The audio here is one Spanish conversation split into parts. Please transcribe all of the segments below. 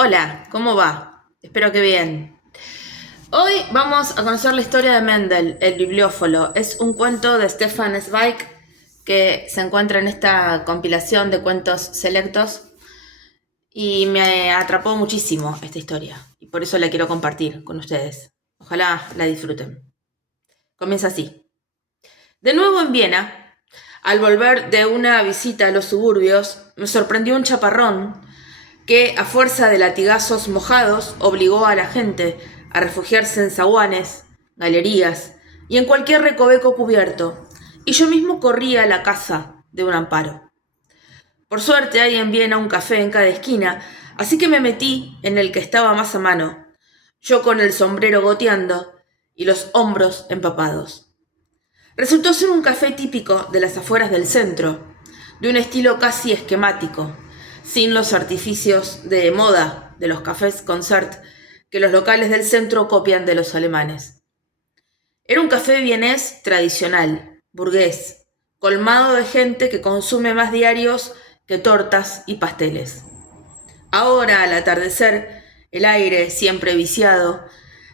Hola, ¿cómo va? Espero que bien. Hoy vamos a conocer la historia de Mendel, el bibliófilo. Es un cuento de Stefan Zweig que se encuentra en esta compilación de cuentos selectos y me atrapó muchísimo esta historia y por eso la quiero compartir con ustedes. Ojalá la disfruten. Comienza así. De nuevo en Viena, al volver de una visita a los suburbios, me sorprendió un chaparrón que, a fuerza de latigazos mojados, obligó a la gente a refugiarse en zaguanes, galerías y en cualquier recoveco cubierto, y yo mismo corría a la caza de un amparo. Por suerte hay en Viena un café en cada esquina, así que me metí en el que estaba más a mano, yo con el sombrero goteando y los hombros empapados. Resultó ser un café típico de las afueras del centro, de un estilo casi esquemático, sin los artificios de moda de los cafés concert que los locales del centro copian de los alemanes. Era un café vienés tradicional, burgués, colmado de gente que consume más diarios que tortas y pasteles. Ahora, al atardecer, el aire, siempre viciado,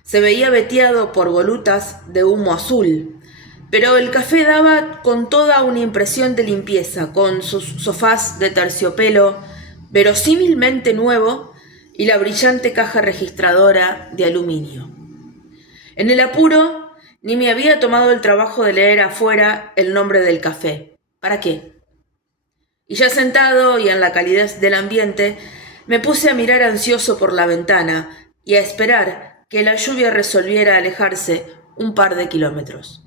se veía veteado por volutas de humo azul, pero el café daba con toda una impresión de limpieza, con sus sofás de terciopelo verosímilmente nuevo y la brillante caja registradora de aluminio. En el apuro, ni me había tomado el trabajo de leer afuera el nombre del café. ¿Para qué? Y ya sentado y en la calidez del ambiente, me puse a mirar ansioso por la ventana y a esperar que la lluvia resolviera alejarse un par de kilómetros.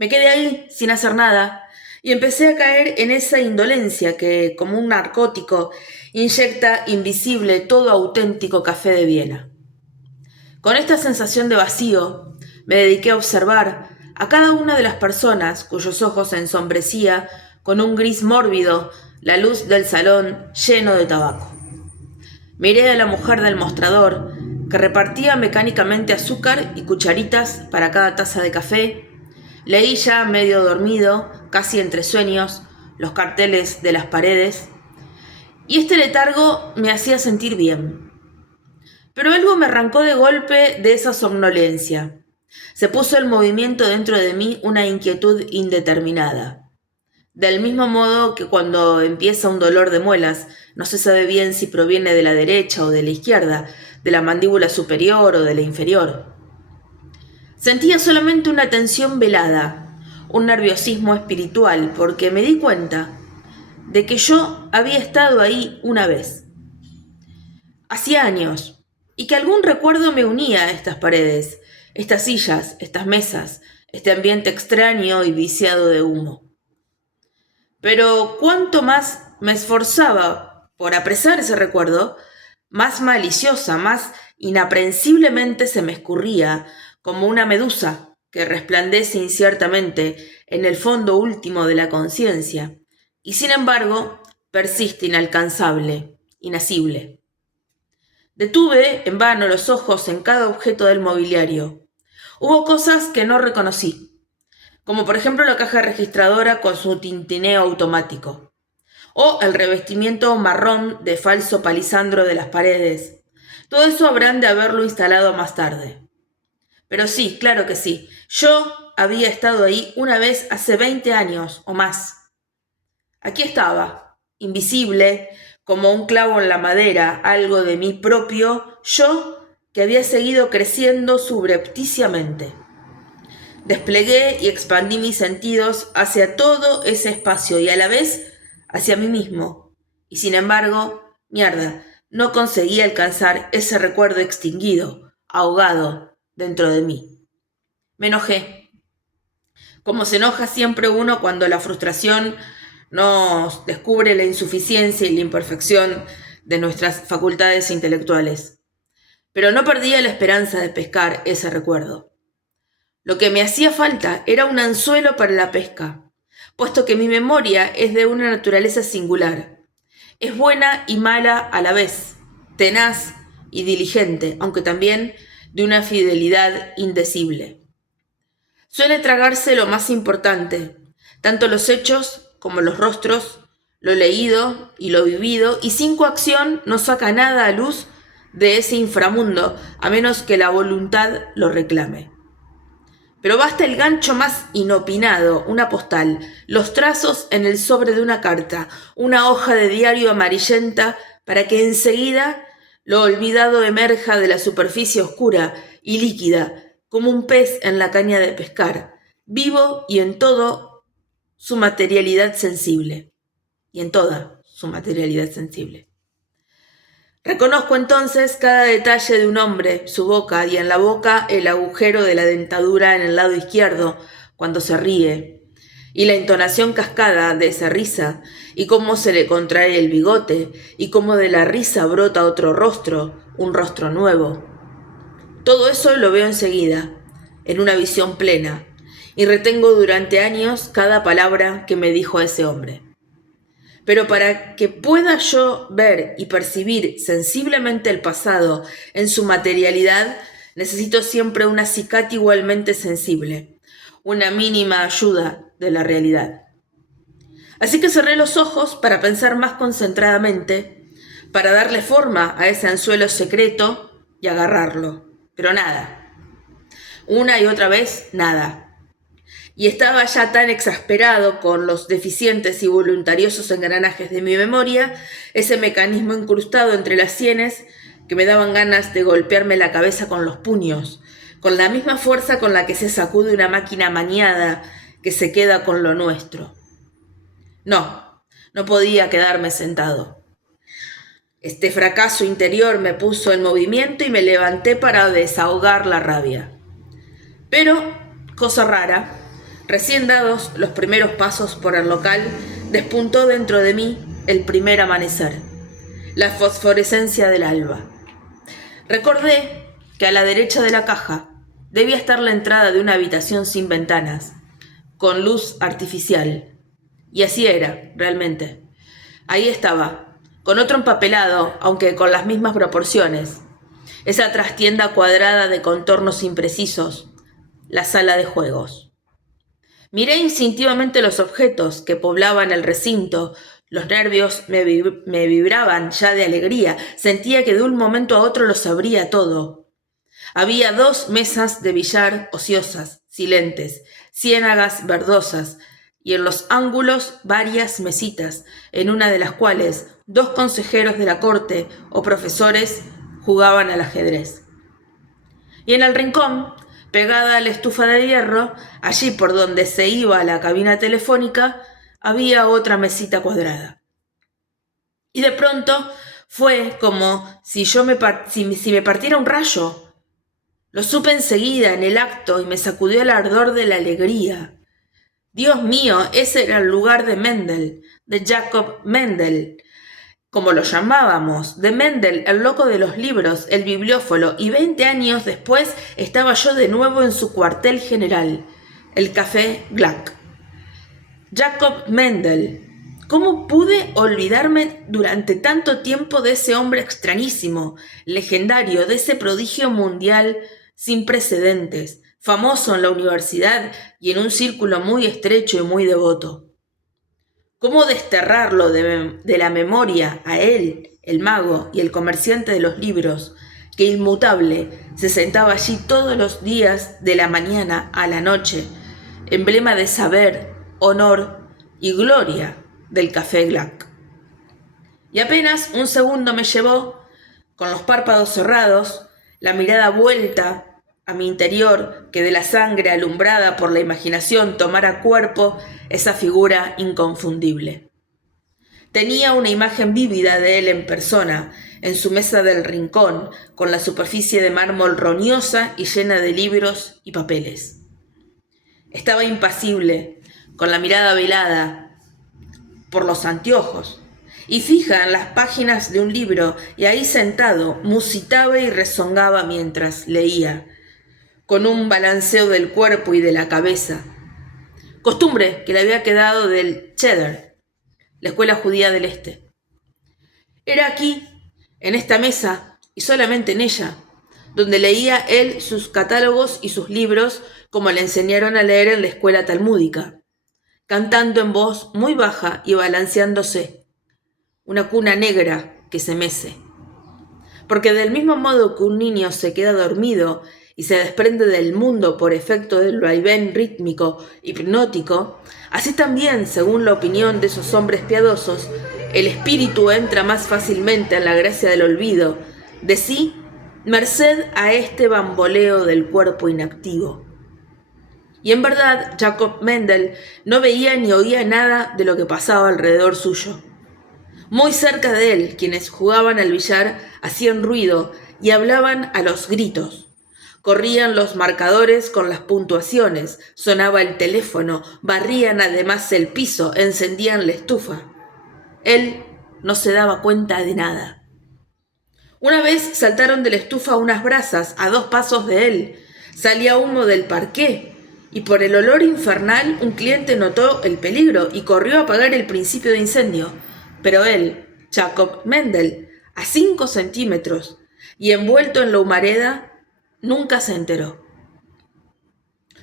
Me quedé ahí sin hacer nada y empecé a caer en esa indolencia que, como un narcótico, inyecta invisible todo auténtico café de Viena. Con esta sensación de vacío, me dediqué a observar a cada una de las personas cuyos ojos ensombrecía con un gris mórbido la luz del salón lleno de tabaco. Miré a la mujer del mostrador, que repartía mecánicamente azúcar y cucharitas para cada taza de café. Leí ya medio dormido, casi entre sueños, los carteles de las paredes, y este letargo me hacía sentir bien. Pero algo me arrancó de golpe de esa somnolencia. Se puso en movimiento dentro de mí una inquietud indeterminada. Del mismo modo que cuando empieza un dolor de muelas, no se sabe bien si proviene de la derecha o de la izquierda, de la mandíbula superior o de la inferior. Sentía solamente una tensión velada, un nerviosismo espiritual, porque me di cuenta de que yo había estado ahí una vez, hacía años, y que algún recuerdo me unía a estas paredes, estas sillas, estas mesas, este ambiente extraño y viciado de humo. Pero cuanto más me esforzaba por apresar ese recuerdo, más maliciosa, más inaprensiblemente se me escurría, como una medusa que resplandece inciertamente en el fondo último de la conciencia, y sin embargo persiste inalcanzable, inasible. Detuve en vano los ojos en cada objeto del mobiliario. Hubo cosas que no reconocí, como por ejemplo la caja registradora con su tintineo automático, o el revestimiento marrón de falso palisandro de las paredes. Todo eso habrán de haberlo instalado más tarde. Pero sí, claro que sí, yo había estado ahí una vez hace 20 años o más. Aquí estaba, invisible, como un clavo en la madera, algo de mí propio, yo que había seguido creciendo subrepticiamente. Desplegué y expandí mis sentidos hacia todo ese espacio y a la vez hacia mí mismo. Y sin embargo, mierda, no conseguí alcanzar ese recuerdo extinguido, ahogado dentro de mí. Me enojé, como se enoja siempre uno cuando la frustración nos descubre la insuficiencia y la imperfección de nuestras facultades intelectuales. Pero no perdía la esperanza de pescar ese recuerdo. Lo que me hacía falta era un anzuelo para la pesca, puesto que mi memoria es de una naturaleza singular. Es buena y mala a la vez, tenaz y diligente, aunque también de una fidelidad indecible. Suele tragarse lo más importante, tanto los hechos como los rostros, lo leído y lo vivido, y sin coacción no saca nada a luz de ese inframundo, a menos que la voluntad lo reclame. Pero basta el gancho más inopinado, una postal, los trazos en el sobre de una carta, una hoja de diario amarillenta, para que enseguida lo olvidado emerja de la superficie oscura y líquida, como un pez en la caña de pescar, vivo y en todo su materialidad sensible. Y en toda su materialidad sensible. Reconozco entonces cada detalle de un hombre, su boca, y en la boca el agujero de la dentadura en el lado izquierdo, cuando se ríe, y la entonación cascada de esa risa, y cómo se le contrae el bigote, y cómo de la risa brota otro rostro, un rostro nuevo. Todo eso lo veo enseguida, en una visión plena, y retengo durante años cada palabra que me dijo ese hombre. Pero para que pueda yo ver y percibir sensiblemente el pasado en su materialidad, necesito siempre un acicate igualmente sensible, una mínima ayuda de la realidad. Así que cerré los ojos para pensar más concentradamente, para darle forma a ese anzuelo secreto y agarrarlo. Pero nada. Una y otra vez, nada. Y estaba ya tan exasperado con los deficientes y voluntariosos engranajes de mi memoria, ese mecanismo incrustado entre las sienes, que me daban ganas de golpearme la cabeza con los puños, con la misma fuerza con la que se sacude una máquina maniada que se queda con lo nuestro. No podía quedarme sentado. Este fracaso interior me puso en movimiento y me levanté para desahogar la rabia. Pero, cosa rara, recién dados los primeros pasos por el local, despuntó dentro de mí el primer amanecer, la fosforescencia del alba. Recordé que a la derecha de la caja debía estar la entrada de una habitación sin ventanas, con luz artificial. Y así era, realmente. Ahí estaba, con otro empapelado, aunque con las mismas proporciones. Esa trastienda cuadrada de contornos imprecisos, la sala de juegos. Miré instintivamente los objetos que poblaban el recinto. Los nervios me vibraban ya de alegría. Sentía que de un momento a otro lo sabría todo. Había 2 mesas de billar ociosas, silentes, ciénagas verdosas, y en los ángulos varias mesitas, en una de las cuales 2 consejeros de la corte o profesores jugaban al ajedrez. Y en el rincón, pegada a la estufa de hierro, allí por donde se iba a la cabina telefónica, había otra mesita cuadrada. Y de pronto fue como si me partiera un rayo. Lo supe enseguida en el acto y me sacudió el ardor de la alegría. Dios mío, ese era el lugar de Mendel, de Jacob Mendel, como lo llamábamos, de Mendel, el loco de los libros, el bibliófilo, y 20 años después estaba yo de nuevo en su cuartel general, el Café Gluck. Jacob Mendel. ¿Cómo pude olvidarme durante tanto tiempo de ese hombre extrañísimo, legendario, de ese prodigio mundial sin precedentes, famoso en la universidad y en un círculo muy estrecho y muy devoto? ¿Cómo desterrarlo de la memoria a él, el mago y el comerciante de los libros, que inmutable se sentaba allí todos los días de la mañana a la noche, emblema de saber, honor y gloria del Café Gluck? Y apenas un segundo me llevó, con los párpados cerrados, la mirada vuelta a mi interior, que de la sangre alumbrada por la imaginación tomara cuerpo esa figura inconfundible. Tenía una imagen vívida de él en persona, en su mesa del rincón, con la superficie de mármol roñosa y llena de libros y papeles. Estaba impasible, con la mirada velada por los anteojos, y fija en las páginas de un libro, y ahí sentado musitaba y rezongaba mientras leía, con un balanceo del cuerpo y de la cabeza. Costumbre que le había quedado del Cheder, la escuela judía del Este. Era aquí, en esta mesa, y solamente en ella, donde leía él sus catálogos y sus libros como le enseñaron a leer en la escuela talmúdica, cantando en voz muy baja y balanceándose, una cuna negra que se mece. porque del mismo modo que un niño se queda dormido y se desprende del mundo por efecto del vaivén rítmico hipnótico, así también, según la opinión de esos hombres piadosos, el espíritu entra más fácilmente en la gracia del olvido de sí, merced a este bamboleo del cuerpo inactivo. Y en verdad, Jacob Mendel no veía ni oía nada de lo que pasaba alrededor suyo. Muy cerca de él, quienes jugaban al billar hacían ruido y hablaban a los gritos. Corrían los marcadores con las puntuaciones, sonaba el teléfono, barrían además el piso, encendían la estufa. Él no se daba cuenta de nada. Una vez saltaron de la estufa unas brasas a 2 pasos de él. Salía humo del parqué y por el olor infernal un cliente notó el peligro y corrió a apagar el principio de incendio. Pero él, Jacob Mendel, a 5 centímetros y envuelto en la humareda, nunca se enteró.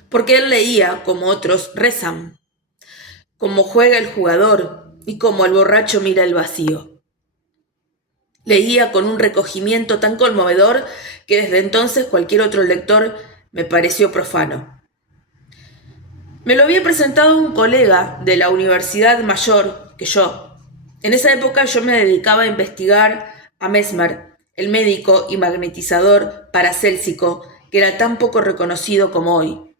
Porque él leía, como otros rezan, como juega el jugador y como el borracho mira el vacío. Leía con un recogimiento tan conmovedor que desde entonces cualquier otro lector me pareció profano. Me lo había presentado un colega de la universidad mayor que yo. En esa época yo me dedicaba a investigar a Mesmer, el médico y magnetizador paracélsico que era tan poco reconocido como hoy.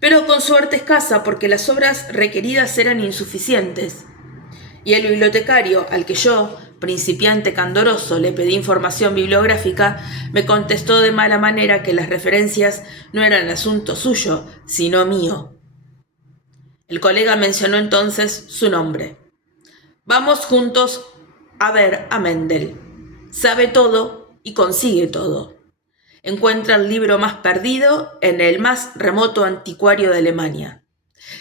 Pero con suerte escasa porque las obras requeridas eran insuficientes. Y el bibliotecario, al que yo, principiante candoroso, le pedí información bibliográfica, me contestó de mala manera que las referencias no eran asunto suyo, sino mío. El colega mencionó entonces su nombre. Vamos juntos a ver a Mendel. Sabe todo y consigue todo. Encuentra el libro más perdido en el más remoto anticuario de Alemania.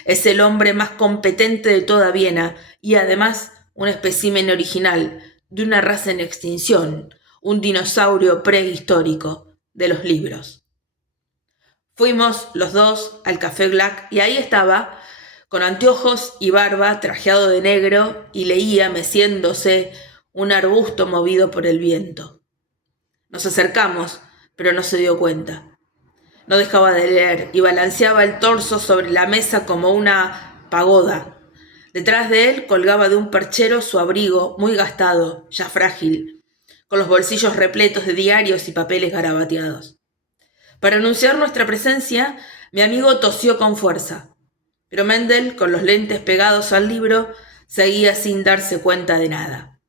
Es el hombre más competente de toda Viena y además un espécimen original de una raza en extinción, un dinosaurio prehistórico de los libros. Fuimos los dos al Café Black y ahí estaba, con anteojos y barba, trajeado de negro, y leía, meciéndose, un arbusto movido por el viento. Nos acercamos, pero no se dio cuenta. No dejaba de leer y balanceaba el torso sobre la mesa como una pagoda. Detrás de él colgaba de un perchero su abrigo, muy gastado, ya frágil, con los bolsillos repletos de diarios y papeles garabateados. Para anunciar nuestra presencia, mi amigo tosió con fuerza. Pero Mendel, con los lentes pegados al libro, seguía sin darse cuenta de nada.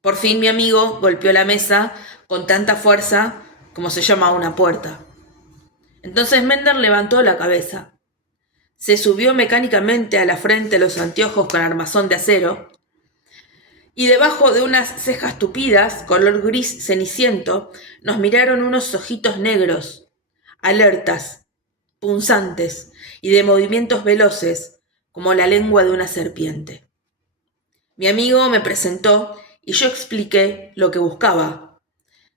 Por fin mi amigo golpeó la mesa con tanta fuerza como se llama una puerta. Entonces Mendel levantó la cabeza. Se subió mecánicamente a la frente los anteojos con armazón de acero y debajo de unas cejas tupidas, color gris ceniciento, nos miraron unos ojitos negros, alertas, punzantes y de movimientos veloces, como la lengua de una serpiente. Mi amigo me presentó y yo expliqué lo que buscaba.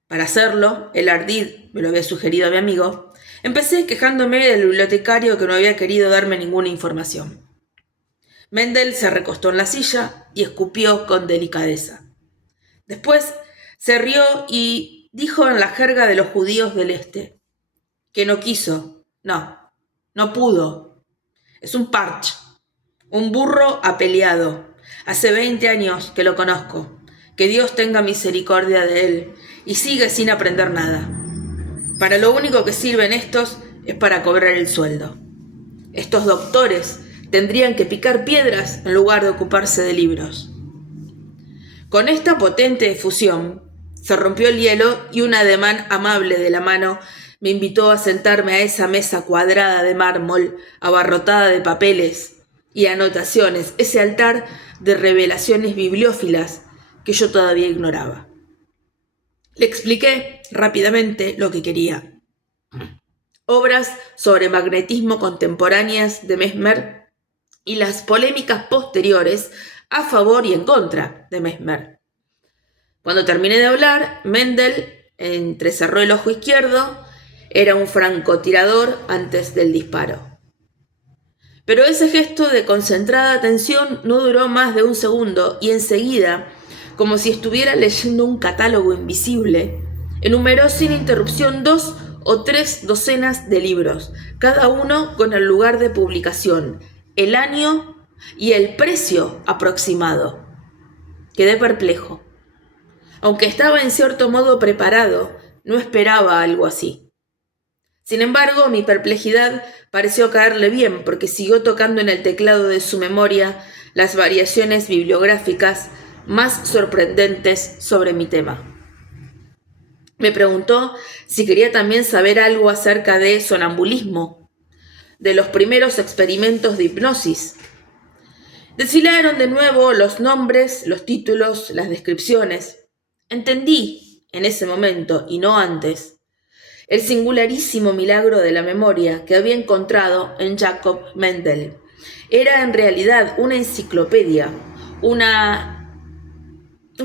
Para hacerlo, el ardid me lo había sugerido a mi amigo, empecé quejándome del bibliotecario que no había querido darme ninguna información. Mendel se recostó en la silla y escupió con delicadeza. Después se rió y dijo en la jerga de los judíos del este, que no quiso, no pudo. Es un parch, un burro apeleado. Hace 20 años que lo conozco. Que Dios tenga misericordia de él y sigue sin aprender nada. Para lo único que sirven estos es para cobrar el sueldo. Estos doctores tendrían que picar piedras en lugar de ocuparse de libros. Con esta potente efusión se rompió el hielo y un ademán amable de la mano me invitó a sentarme a esa mesa cuadrada de mármol, abarrotada de papeles y anotaciones, ese altar de revelaciones bibliófilas que yo todavía ignoraba. Le expliqué rápidamente lo que quería. Obras sobre magnetismo contemporáneas de Mesmer y las polémicas posteriores a favor y en contra de Mesmer. Cuando terminé de hablar, Mendel entrecerró el ojo izquierdo. Era un francotirador antes del disparo. Pero ese gesto de concentrada atención no duró más de un segundo y enseguida, como si estuviera leyendo un catálogo invisible, enumeró sin interrupción 2 o 3 docenas de libros, cada uno con el lugar de publicación, el año y el precio aproximado. Quedé perplejo. Aunque estaba en cierto modo preparado, no esperaba algo así. Sin embargo, mi perplejidad pareció caerle bien porque siguió tocando en el teclado de su memoria las variaciones bibliográficas más sorprendentes sobre mi tema. Me preguntó si quería también saber algo acerca de sonambulismo, de los primeros experimentos de hipnosis. Desfilaron de nuevo los nombres, los títulos, las descripciones. Entendí, en ese momento y no antes, el singularísimo milagro de la memoria que había encontrado en Jacob Mendel. Era en realidad una enciclopedia, un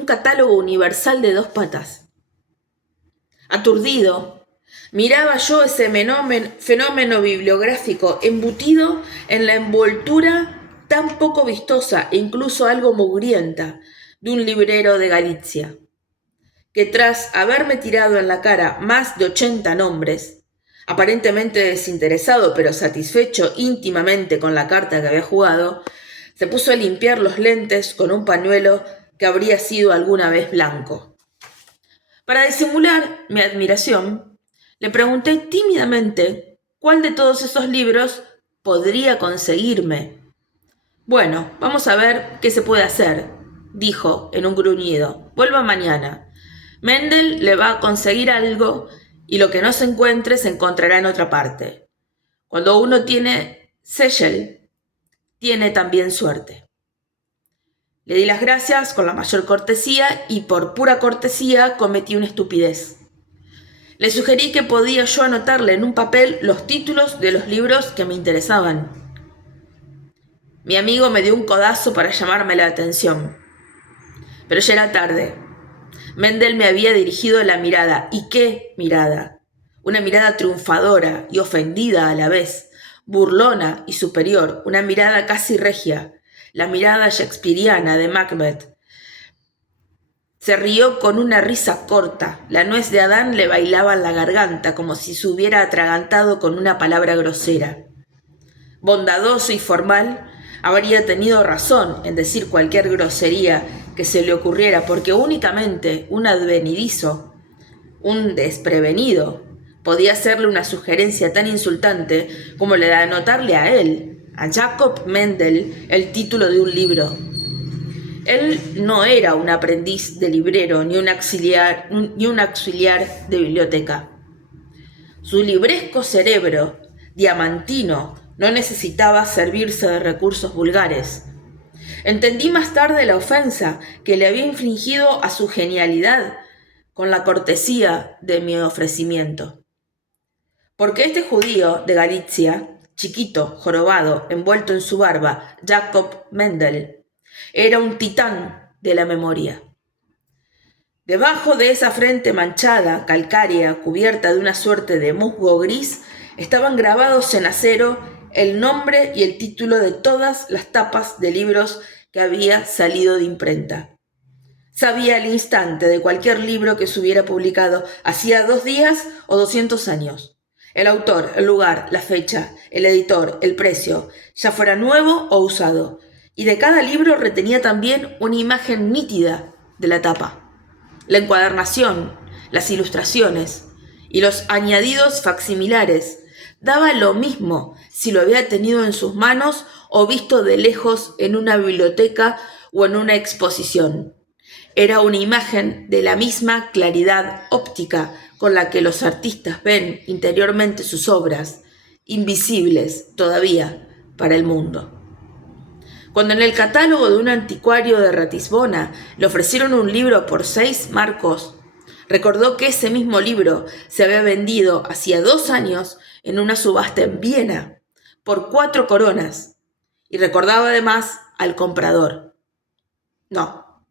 catálogo universal de 2 patas. Aturdido, miraba yo ese fenómeno bibliográfico embutido en la envoltura tan poco vistosa e incluso algo mugrienta de un librero de Galicia, que tras haberme tirado en la cara más de 80 nombres, aparentemente desinteresado pero satisfecho íntimamente con la carta que había jugado, se puso a limpiar los lentes con un pañuelo que habría sido alguna vez blanco. Para disimular mi admiración, le pregunté tímidamente cuál de todos esos libros podría conseguirme. Bueno, vamos a ver qué se puede hacer, dijo en un gruñido. Vuelva mañana. Mendel le va a conseguir algo y lo que no se encuentre se encontrará en otra parte. Cuando uno tiene Seychelles, tiene también suerte. Le di las gracias con la mayor cortesía y por pura cortesía cometí una estupidez. Le sugerí que podía yo anotarle en un papel los títulos de los libros que me interesaban. Mi amigo me dio un codazo para llamarme la atención. Pero ya era tarde. Mendel me había dirigido la mirada. ¿Y qué mirada? Una mirada triunfadora y ofendida a la vez, burlona y superior, una mirada casi regia, la mirada shakespeariana de Macbeth. Se rió con una risa corta. La nuez de Adán le bailaba en la garganta como si se hubiera atragantado con una palabra grosera. Bondadoso y formal, habría tenido razón en decir cualquier grosería que se le ocurriera, porque únicamente un advenedizo, un desprevenido, podía hacerle una sugerencia tan insultante como la de anotarle a él, a Jacob Mendel, el título de un libro. Él no era un aprendiz de librero ni un auxiliar de biblioteca. Su libresco cerebro, diamantino, no necesitaba servirse de recursos vulgares. Entendí más tarde la ofensa que le había infligido a su genialidad con la cortesía de mi ofrecimiento. Porque este judío de Galicia, chiquito, jorobado, envuelto en su barba, Jacob Mendel, era un titán de la memoria. Debajo de esa frente manchada, calcárea, cubierta de una suerte de musgo gris, estaban grabados en acero el nombre y el título de todas las tapas de libros que había salido de imprenta. Sabía al instante de cualquier libro que se hubiera publicado hacía 2 días o 200 años. El autor, el lugar, la fecha, el editor, el precio, ya fuera nuevo o usado. Y de cada libro retenía también una imagen nítida de la tapa. La encuadernación, las ilustraciones y los añadidos facsimilares. Daba lo mismo si lo había tenido en sus manos o visto de lejos en una biblioteca o en una exposición. Era una imagen de la misma claridad óptica con la que los artistas ven interiormente sus obras, invisibles todavía para el mundo. Cuando en el catálogo de un anticuario de Ratisbona le ofrecieron un libro por 6 marcos, recordó que ese mismo libro se había vendido hacía 2 años en una subasta en Viena por 4 coronas y recordaba además al comprador. No,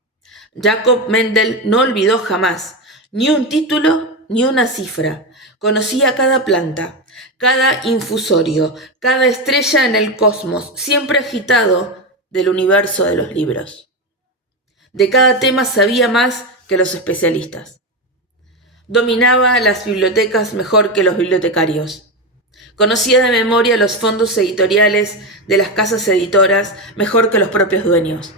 Jacob Mendel no olvidó jamás ni un título ni una cifra. Conocía cada planta, cada infusorio, cada estrella en el cosmos, siempre agitado del universo de los libros. De cada tema sabía más que los especialistas. Dominaba las bibliotecas mejor que los bibliotecarios. Conocía de memoria los fondos editoriales de las casas editoras mejor que los propios dueños.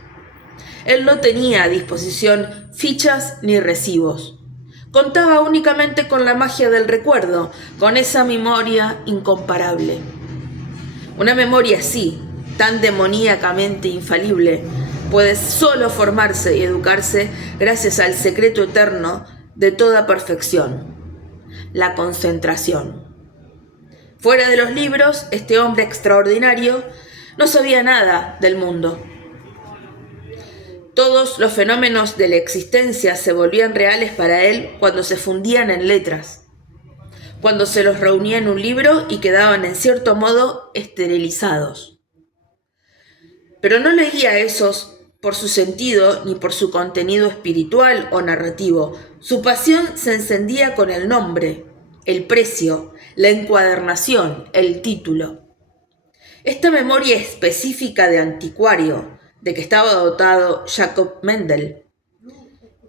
Él no tenía a disposición fichas ni recibos. Contaba únicamente con la magia del recuerdo, con esa memoria incomparable. Una memoria así, tan demoníacamente infalible, puede solo formarse y educarse gracias al secreto eterno de toda perfección, la concentración. Fuera de los libros, este hombre extraordinario no sabía nada del mundo. Todos los fenómenos de la existencia se volvían reales para él cuando se fundían en letras, cuando se los reunía en un libro y quedaban en cierto modo esterilizados. Pero no leía esos por su sentido ni por su contenido espiritual o narrativo. Su pasión se encendía con el nombre, el precio, la encuadernación, el título. Esta memoria específica de anticuario de que estaba dotado Jacob Mendel,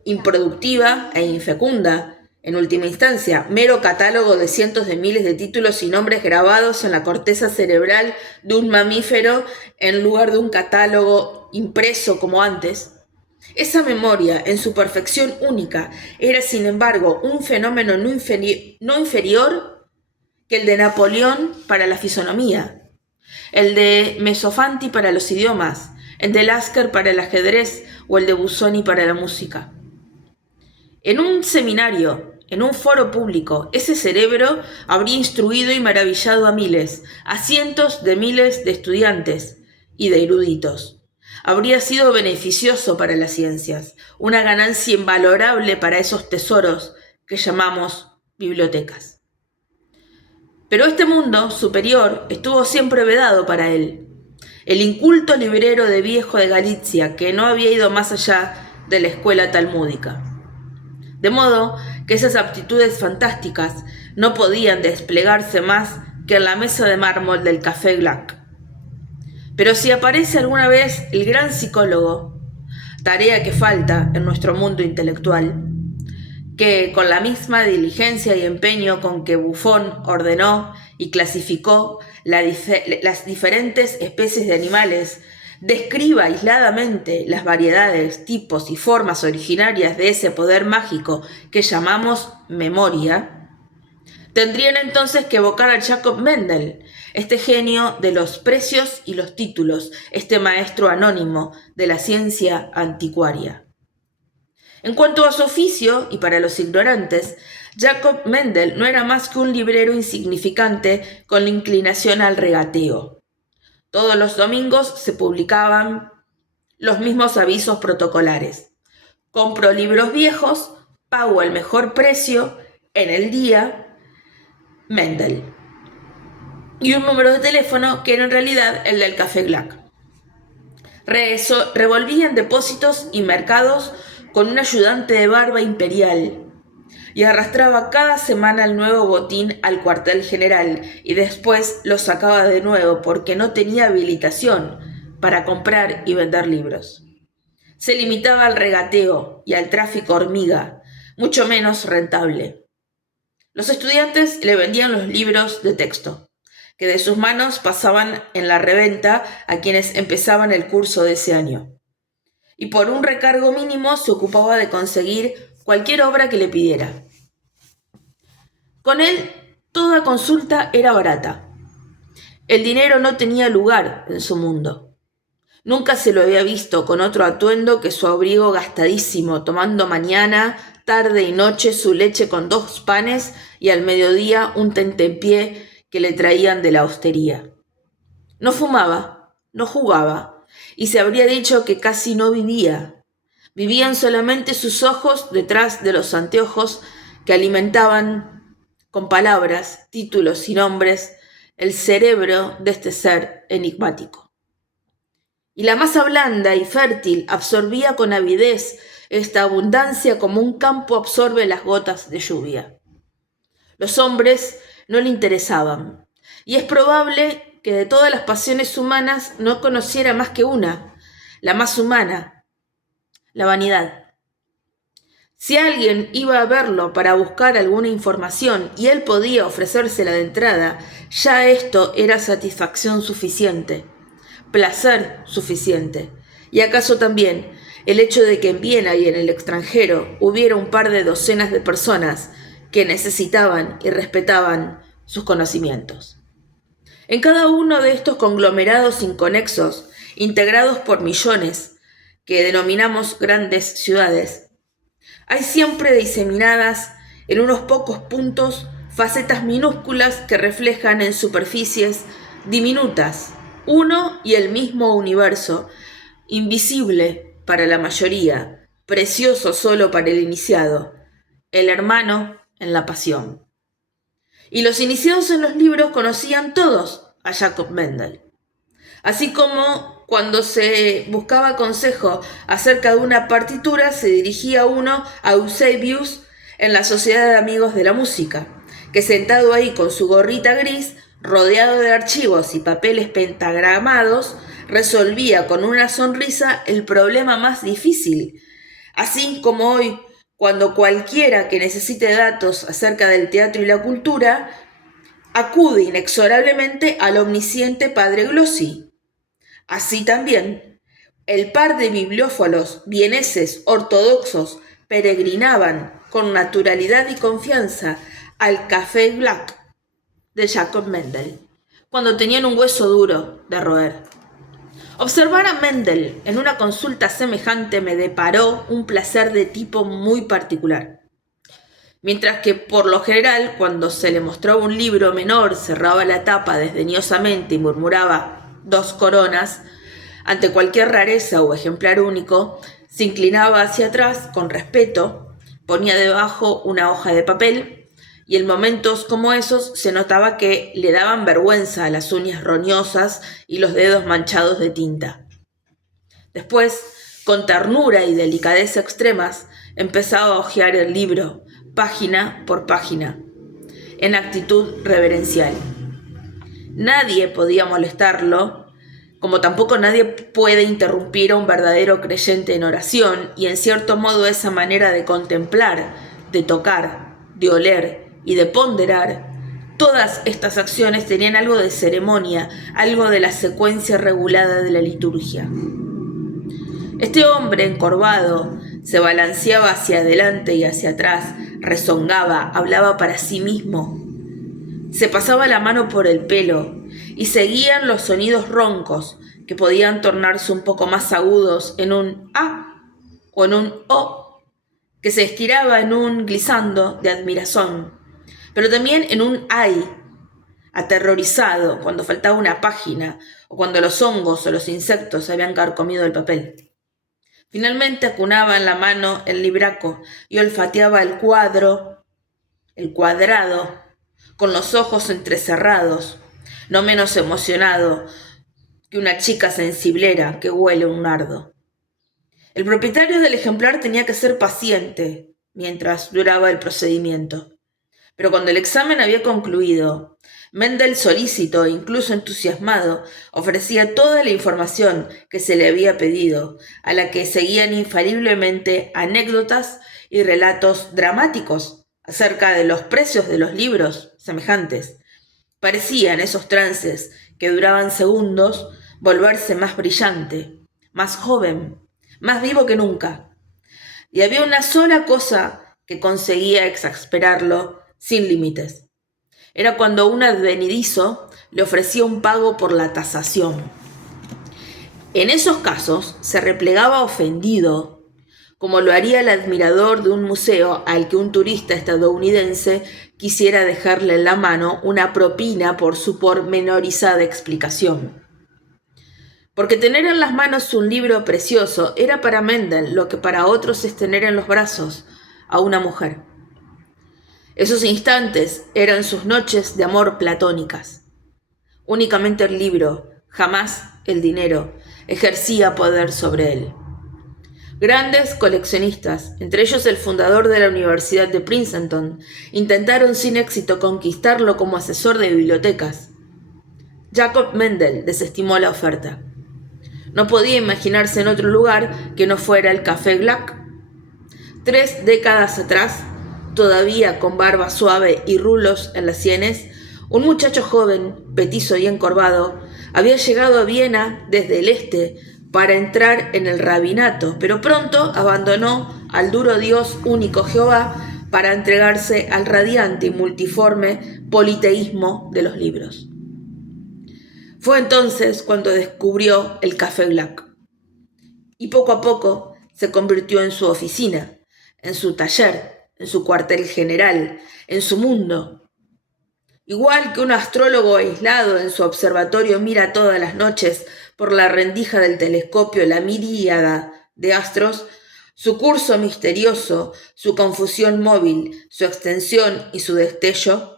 improductiva e infecunda, en última instancia, mero catálogo de cientos de miles de títulos y nombres grabados en la corteza cerebral de un mamífero en lugar de un catálogo impreso como antes. Esa memoria, en su perfección única, era sin embargo un fenómeno no inferior que el de Napoleón para la fisonomía, el de Mesofanti para los idiomas, el de Lasker para el ajedrez o el de Busoni para la música. En un seminario, en un foro público, ese cerebro habría instruido y maravillado a miles, a cientos de miles de estudiantes y de eruditos. Habría sido beneficioso para las ciencias, una ganancia invalorable para esos tesoros que llamamos bibliotecas. Pero este mundo superior estuvo siempre vedado para él. El inculto librero de viejo de Galicia, que no había ido más allá de la escuela talmúdica. De modo que esas aptitudes fantásticas no podían desplegarse más que en la mesa de mármol del Café Black. Pero si aparece alguna vez el gran psicólogo, tarea que falta en nuestro mundo intelectual, que con la misma diligencia y empeño con que Buffon ordenó y clasificó las diferentes especies de animales, describa aisladamente las variedades, tipos y formas originarias de ese poder mágico que llamamos memoria, tendrían entonces que evocar a Jacob Mendel, este genio de los precios y los títulos, este maestro anónimo de la ciencia anticuaria. En cuanto a su oficio, y para los ignorantes, Jacob Mendel no era más que un librero insignificante con la inclinación al regateo. Todos los domingos se publicaban los mismos avisos protocolares. Compro libros viejos, pago el mejor precio, en el día, Mendel. Y un número de teléfono que era en realidad el del Café Black. Revolvían depósitos y mercados con un ayudante de barba imperial y arrastraba cada semana el nuevo botín al cuartel general y después lo sacaba de nuevo porque no tenía habilitación para comprar y vender libros. Se limitaba al regateo y al tráfico hormiga, mucho menos rentable. Los estudiantes le vendían los libros de texto, que de sus manos pasaban en la reventa a quienes empezaban el curso de ese año. Y por un recargo mínimo se ocupaba de conseguir cualquier obra que le pidiera. Con él, toda consulta era barata. El dinero no tenía lugar en su mundo. Nunca se lo había visto con otro atuendo que su abrigo gastadísimo, tomando mañana, tarde y noche su leche con 2 panes y al mediodía un tentempié que le traían de la hostería. No fumaba, no jugaba, y se habría dicho que casi no vivía. Vivían solamente sus ojos detrás de los anteojos que alimentaban con palabras, títulos y nombres el cerebro de este ser enigmático. Y la masa blanda y fértil absorbía con avidez esta abundancia como un campo absorbe las gotas de lluvia. Los hombres no le interesaban, y es probable que de todas las pasiones humanas no conociera más que una, la más humana, la vanidad. Si alguien iba a verlo para buscar alguna información y él podía ofrecérsela de entrada, ya esto era satisfacción suficiente, placer suficiente. Y acaso también el hecho de que en Viena y en el extranjero hubiera un par de docenas de personas que necesitaban y respetaban sus conocimientos. En cada uno de estos conglomerados inconexos, integrados por millones, que denominamos grandes ciudades, hay siempre diseminadas en unos pocos puntos facetas minúsculas que reflejan en superficies diminutas uno y el mismo universo, invisible para la mayoría, precioso solo para el iniciado, el hermano en la pasión. Y los iniciados en los libros conocían todos a Jacob Mendel. Así como cuando se buscaba consejo acerca de una partitura, se dirigía uno a Eusebius en la Sociedad de Amigos de la Música, que sentado ahí con su gorrita gris, rodeado de archivos y papeles pentagramados, resolvía con una sonrisa el problema más difícil. Así como hoy, cuando cualquiera que necesite datos acerca del teatro y la cultura, acude inexorablemente al omnisciente padre Glossi. Así también, el par de bibliófilos vieneses ortodoxos peregrinaban con naturalidad y confianza al Café Black de Jacob Mendel, cuando tenían un hueso duro de roer. Observar a Mendel en una consulta semejante me deparó un placer de tipo muy particular. Mientras que, por lo general, cuando se le mostraba un libro menor, cerraba la tapa desdeñosamente y murmuraba 2 coronas, ante cualquier rareza o ejemplar único, se inclinaba hacia atrás con respeto, ponía debajo una hoja de papel, y en momentos como esos se notaba que le daban vergüenza a las uñas roñosas y los dedos manchados de tinta. Después, con ternura y delicadeza extremas, empezaba a hojear el libro, página por página, en actitud reverencial. Nadie podía molestarlo, como tampoco nadie puede interrumpir a un verdadero creyente en oración, y en cierto modo esa manera de contemplar, de tocar, de oler y de ponderar, todas estas acciones tenían algo de ceremonia, algo de la secuencia regulada de la liturgia. Este hombre encorvado se balanceaba hacia adelante y hacia atrás, rezongaba, hablaba para sí mismo. Se pasaba la mano por el pelo y seguían los sonidos roncos que podían tornarse un poco más agudos en un A o en un O, que se estiraba en un glissando de admiración, pero también en un ay, aterrorizado cuando faltaba una página o cuando los hongos o los insectos habían carcomido el papel. Finalmente acunaba en la mano el libraco y olfateaba el cuadrado, con los ojos entrecerrados, no menos emocionado que una chica sensiblera que huele un nardo. El propietario del ejemplar tenía que ser paciente mientras duraba el procedimiento. Pero cuando el examen había concluido, Mendel, solícito e incluso entusiasmado, ofrecía toda la información que se le había pedido, a la que seguían infaliblemente anécdotas y relatos dramáticos acerca de los precios de los libros semejantes. Parecía en esos trances, que duraban segundos, volverse más brillante, más joven, más vivo que nunca. Y había una sola cosa que conseguía exasperarlo sin límites. Era cuando un advenedizo le ofrecía un pago por la tasación. En esos casos se replegaba ofendido, como lo haría el admirador de un museo al que un turista estadounidense quisiera dejarle en la mano una propina por su pormenorizada explicación. Porque tener en las manos un libro precioso era para Mendel lo que para otros es tener en los brazos a una mujer. Esos instantes eran sus noches de amor platónicas. Únicamente el libro, jamás el dinero, ejercía poder sobre él. Grandes coleccionistas, entre ellos el fundador de la Universidad de Princeton, intentaron sin éxito conquistarlo como asesor de bibliotecas. Jacob Mendel desestimó la oferta. No podía imaginarse en otro lugar que no fuera el Café Black. 3 décadas atrás, todavía con barba suave y rulos en las sienes, un muchacho joven, petizo y encorvado, había llegado a Viena desde el este para entrar en el rabinato, pero pronto abandonó al duro Dios único Jehová para entregarse al radiante y multiforme politeísmo de los libros. Fue entonces cuando descubrió el Café Black. Y poco a poco se convirtió en su oficina, en su taller, en su cuartel general, en su mundo. Igual que un astrólogo aislado en su observatorio mira todas las noches por la rendija del telescopio la miríada de astros, su curso misterioso, su confusión móvil, su extensión y su destello,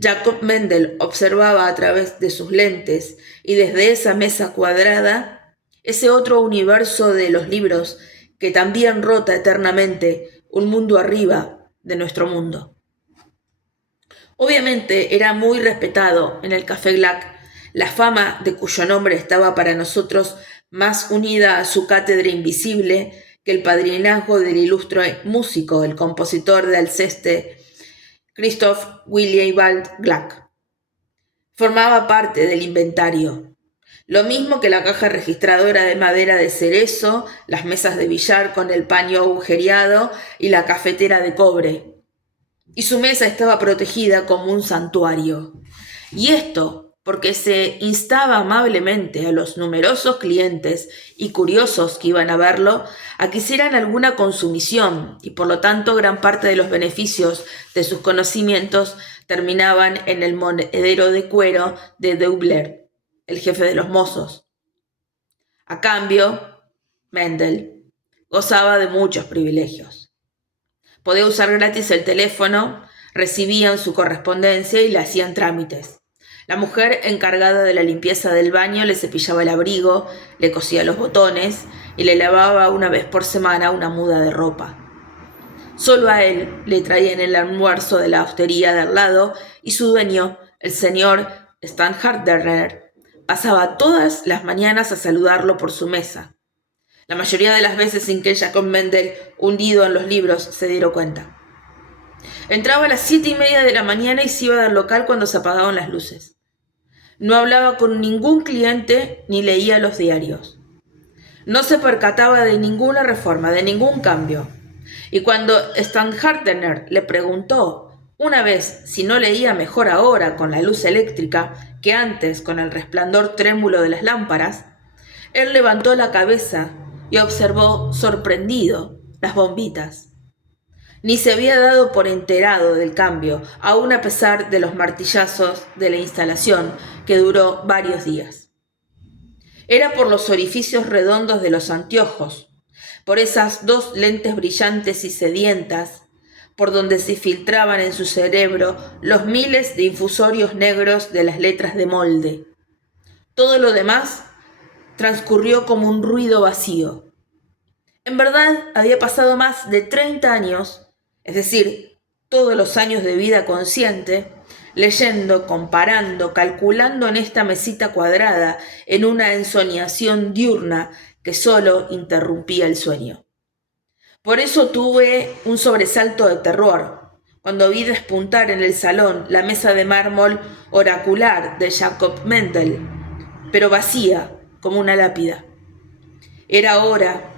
Jacob Mendel observaba a través de sus lentes y desde esa mesa cuadrada ese otro universo de los libros que también rota eternamente un mundo arriba de nuestro mundo. Obviamente era muy respetado en el Café Black, la fama de cuyo nombre estaba para nosotros más unida a su cátedra invisible que el padrinazgo del ilustre músico, el compositor de Alceste, Christoph Willibald Gluck. Formaba parte del inventario, lo mismo que la caja registradora de madera de cerezo, las mesas de billar con el paño agujereado y la cafetera de cobre. Y su mesa estaba protegida como un santuario. Y esto porque se instaba amablemente a los numerosos clientes y curiosos que iban a verlo a que hicieran alguna consumición, y por lo tanto gran parte de los beneficios de sus conocimientos terminaban en el monedero de cuero de Deubler, el jefe de los mozos. A cambio, Mendel gozaba de muchos privilegios. Podía usar gratis el teléfono, recibían su correspondencia y le hacían trámites. La mujer encargada de la limpieza del baño le cepillaba el abrigo, le cosía los botones y le lavaba una vez por semana una muda de ropa. Solo a él le traían el almuerzo de la hostería de al lado y su dueño, el señor Steinhardt, pasaba todas las mañanas a saludarlo por su mesa. La mayoría de las veces sin que Jacob Mendel, hundido en los libros, se diera cuenta. Entraba a las 7:30 de la mañana y se iba del local cuando se apagaban las luces. No hablaba con ningún cliente ni leía los diarios. No se percataba de ninguna reforma, de ningún cambio. Y cuando Steinhardt le preguntó una vez si no leía mejor ahora con la luz eléctrica que antes con el resplandor trémulo de las lámparas, él levantó la cabeza y observó sorprendido las bombitas. Ni se había dado por enterado del cambio, aun a pesar de los martillazos de la instalación, que duró varios días. Era por los orificios redondos de los anteojos, por esas 2 lentes brillantes y sedientas, por donde se filtraban en su cerebro los miles de infusorios negros de las letras de molde. Todo lo demás transcurrió como un ruido vacío. En verdad, había pasado más de 30 años, es decir, todos los años de vida consciente, leyendo, comparando, calculando en esta mesita cuadrada, en una ensoñación diurna que solo interrumpía el sueño. Por eso tuve un sobresalto de terror cuando vi despuntar en el salón la mesa de mármol oracular de Jacob Mendel, pero vacía como una lápida. Era ahora,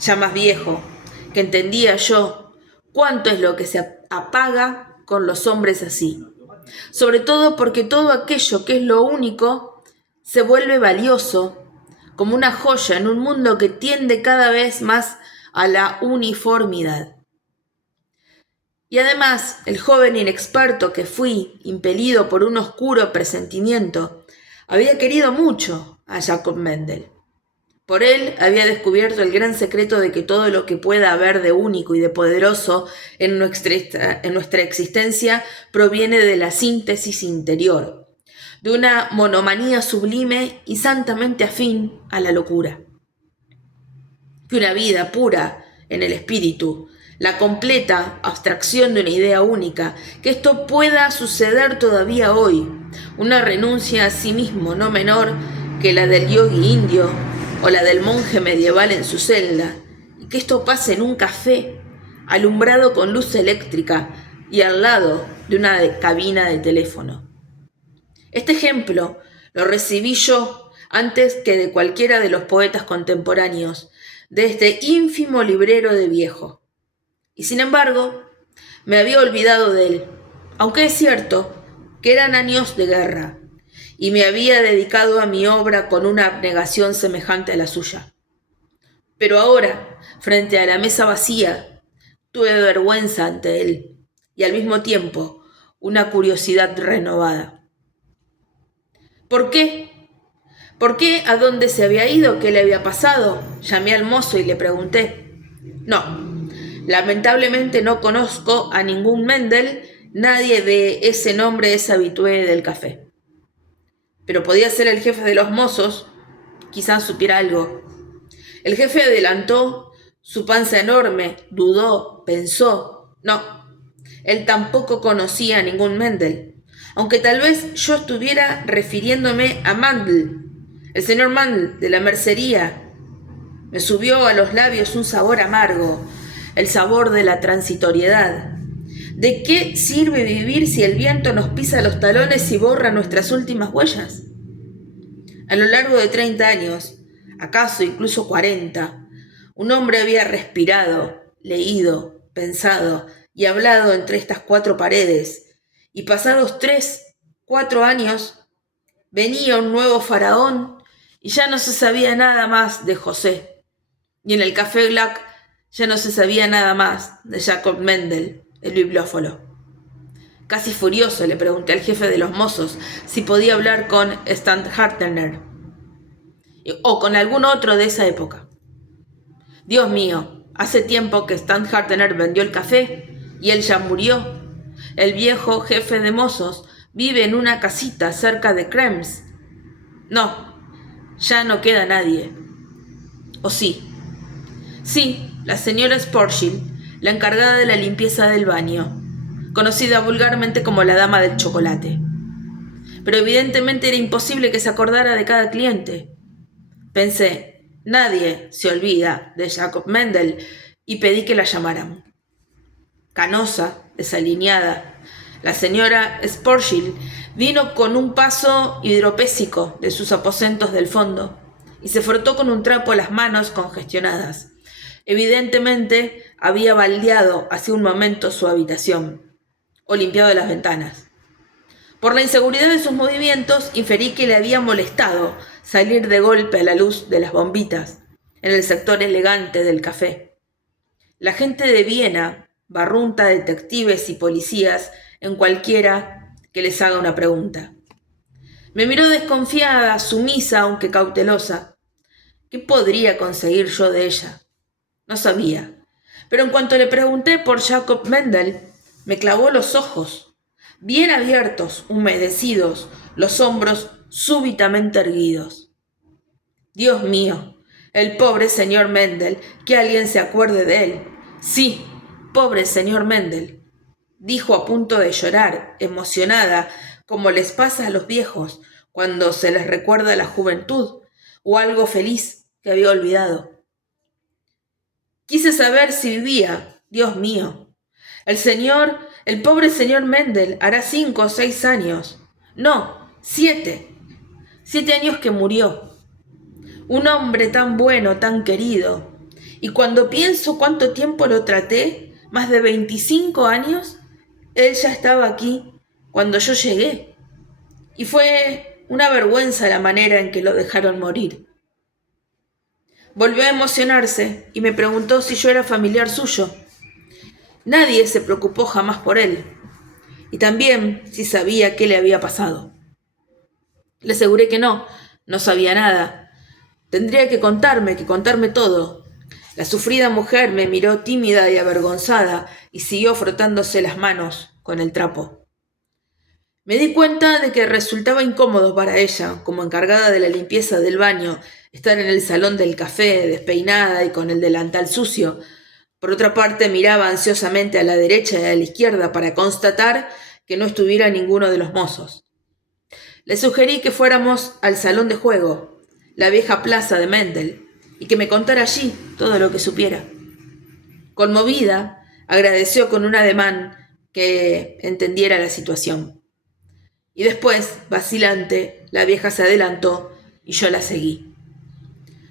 ya más viejo, que entendía yo cuánto es lo que se apaga con los hombres así. Sobre todo porque todo aquello que es lo único se vuelve valioso, como una joya en un mundo que tiende cada vez más a la uniformidad. Y además, el joven inexperto que fui, impelido por un oscuro presentimiento, había querido mucho a Jacob Mendel. Por él había descubierto el gran secreto de que todo lo que pueda haber de único y de poderoso en nuestra existencia proviene de la síntesis interior, de una monomanía sublime y santamente afín a la locura. Que una vida pura en el espíritu, la completa abstracción de una idea única, que esto pueda suceder todavía hoy, una renuncia a sí mismo no menor que la del yogi indio, o la del monje medieval en su celda, y que esto pase en un café, alumbrado con luz eléctrica y al lado de una cabina de teléfono. Este ejemplo lo recibí yo antes que de cualquiera de los poetas contemporáneos de este ínfimo librero de viejo. Y sin embargo, me había olvidado de él, aunque es cierto que eran años de guerra, y me había dedicado a mi obra con una abnegación semejante a la suya. Pero ahora, frente a la mesa vacía, tuve vergüenza ante él, y al mismo tiempo una curiosidad renovada. ¿Por qué? ¿Por qué? ¿A dónde se había ido? ¿Qué le había pasado? Llamé al mozo y le pregunté. No, lamentablemente no conozco a ningún Mendel, nadie de ese nombre es habitué del café. Pero podía ser el jefe de los mozos, quizás supiera algo. El jefe adelantó, su panza enorme, dudó, pensó. No, él tampoco conocía a ningún Mendel, aunque tal vez yo estuviera refiriéndome a Mandl, el señor Mandl de la mercería. Me subió a los labios un sabor amargo, el sabor de la transitoriedad. ¿De qué sirve vivir si el viento nos pisa los talones y borra nuestras últimas huellas? A lo largo de 30 años, acaso incluso 40, un hombre había respirado, leído, pensado y hablado entre estas 4 paredes, y pasados 3, 4 años, venía un nuevo faraón y ya no se sabía nada más de José. Y en el Café Black ya no se sabía nada más de Jacob Mendel, el bibliófilo. Casi furioso le pregunté al jefe de los mozos si podía hablar con Standhartner o con algún otro de esa época. Dios mío, hace tiempo que Standhartner vendió el café y él ya murió. El viejo jefe de mozos vive en una casita cerca de Krems. No, ya no queda nadie. ¿O sí? Sí, la señora Sporchill, la encargada de la limpieza del baño, conocida vulgarmente como la dama del chocolate. Pero evidentemente era imposible que se acordara de cada cliente. Pensé, nadie se olvida de Jacob Mendel, y pedí que la llamaran. Canosa, desalineada, la señora Sporchill vino con un paso hidropésico de sus aposentos del fondo y se frotó con un trapo las manos congestionadas. Evidentemente había baldeado hace un momento su habitación o limpiado las ventanas. Por la inseguridad de sus movimientos, inferí que le había molestado salir de golpe a la luz de las bombitas en el sector elegante del café. La gente de Viena barrunta detectives y policías en cualquiera que les haga una pregunta. Me miró desconfiada, sumisa, aunque cautelosa. ¿Qué podría conseguir yo de ella? No sabía, pero en cuanto le pregunté por Jacob Mendel, me clavó los ojos, bien abiertos, humedecidos, los hombros súbitamente erguidos. Dios mío, el pobre señor Mendel, que alguien se acuerde de él. Sí, pobre señor Mendel, dijo a punto de llorar, emocionada, como les pasa a los viejos cuando se les recuerda la juventud o algo feliz que había olvidado. Quise saber si vivía. Dios mío. El pobre señor Mendel hará 5 o 6 años. No, 7. 7 años que murió. Un hombre tan bueno, tan querido. Y cuando pienso cuánto tiempo lo traté, más de 25 años, él ya estaba aquí cuando yo llegué. Y fue una vergüenza la manera en que lo dejaron morir. Volvió a emocionarse y me preguntó si yo era familiar suyo. Nadie se preocupó jamás por él. Y también si sabía qué le había pasado. Le aseguré que no sabía nada. Tendría que contarme todo. La sufrida mujer me miró tímida y avergonzada y siguió frotándose las manos con el trapo. Me di cuenta de que resultaba incómodo para ella, como encargada de la limpieza del baño, estar en el salón del café, despeinada y con el delantal sucio. Por otra parte, miraba ansiosamente a la derecha y a la izquierda para constatar que no estuviera ninguno de los mozos. Le sugerí que fuéramos al salón de juego. la vieja plaza de Mendel y que me contara allí todo lo que supiera. Conmovida, agradeció con un ademán que entendiera la situación. Y después, vacilante, la vieja se adelantó y yo la seguí.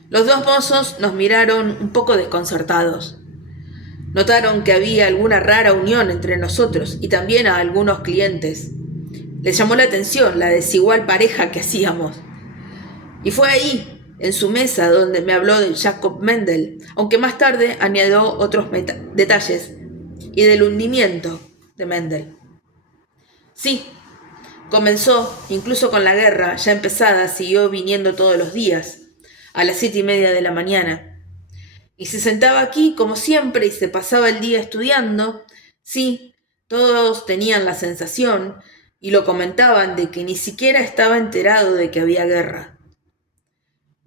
Los dos mozos nos miraron un poco desconcertados. Notaron que había alguna rara unión entre nosotros y también a algunos clientes. Les llamó la atención la desigual pareja que hacíamos. Y fue ahí, en su mesa, donde me habló de Jacob Mendel, aunque más tarde añadió otros detalles, y del hundimiento de Mendel. Sí, comenzó, incluso con la guerra ya empezada, siguió viniendo todos los días, a las 7:30 de la mañana. Y se sentaba aquí como siempre y se pasaba el día estudiando. Sí, todos tenían la sensación y lo comentaban de que ni siquiera estaba enterado de que había guerra.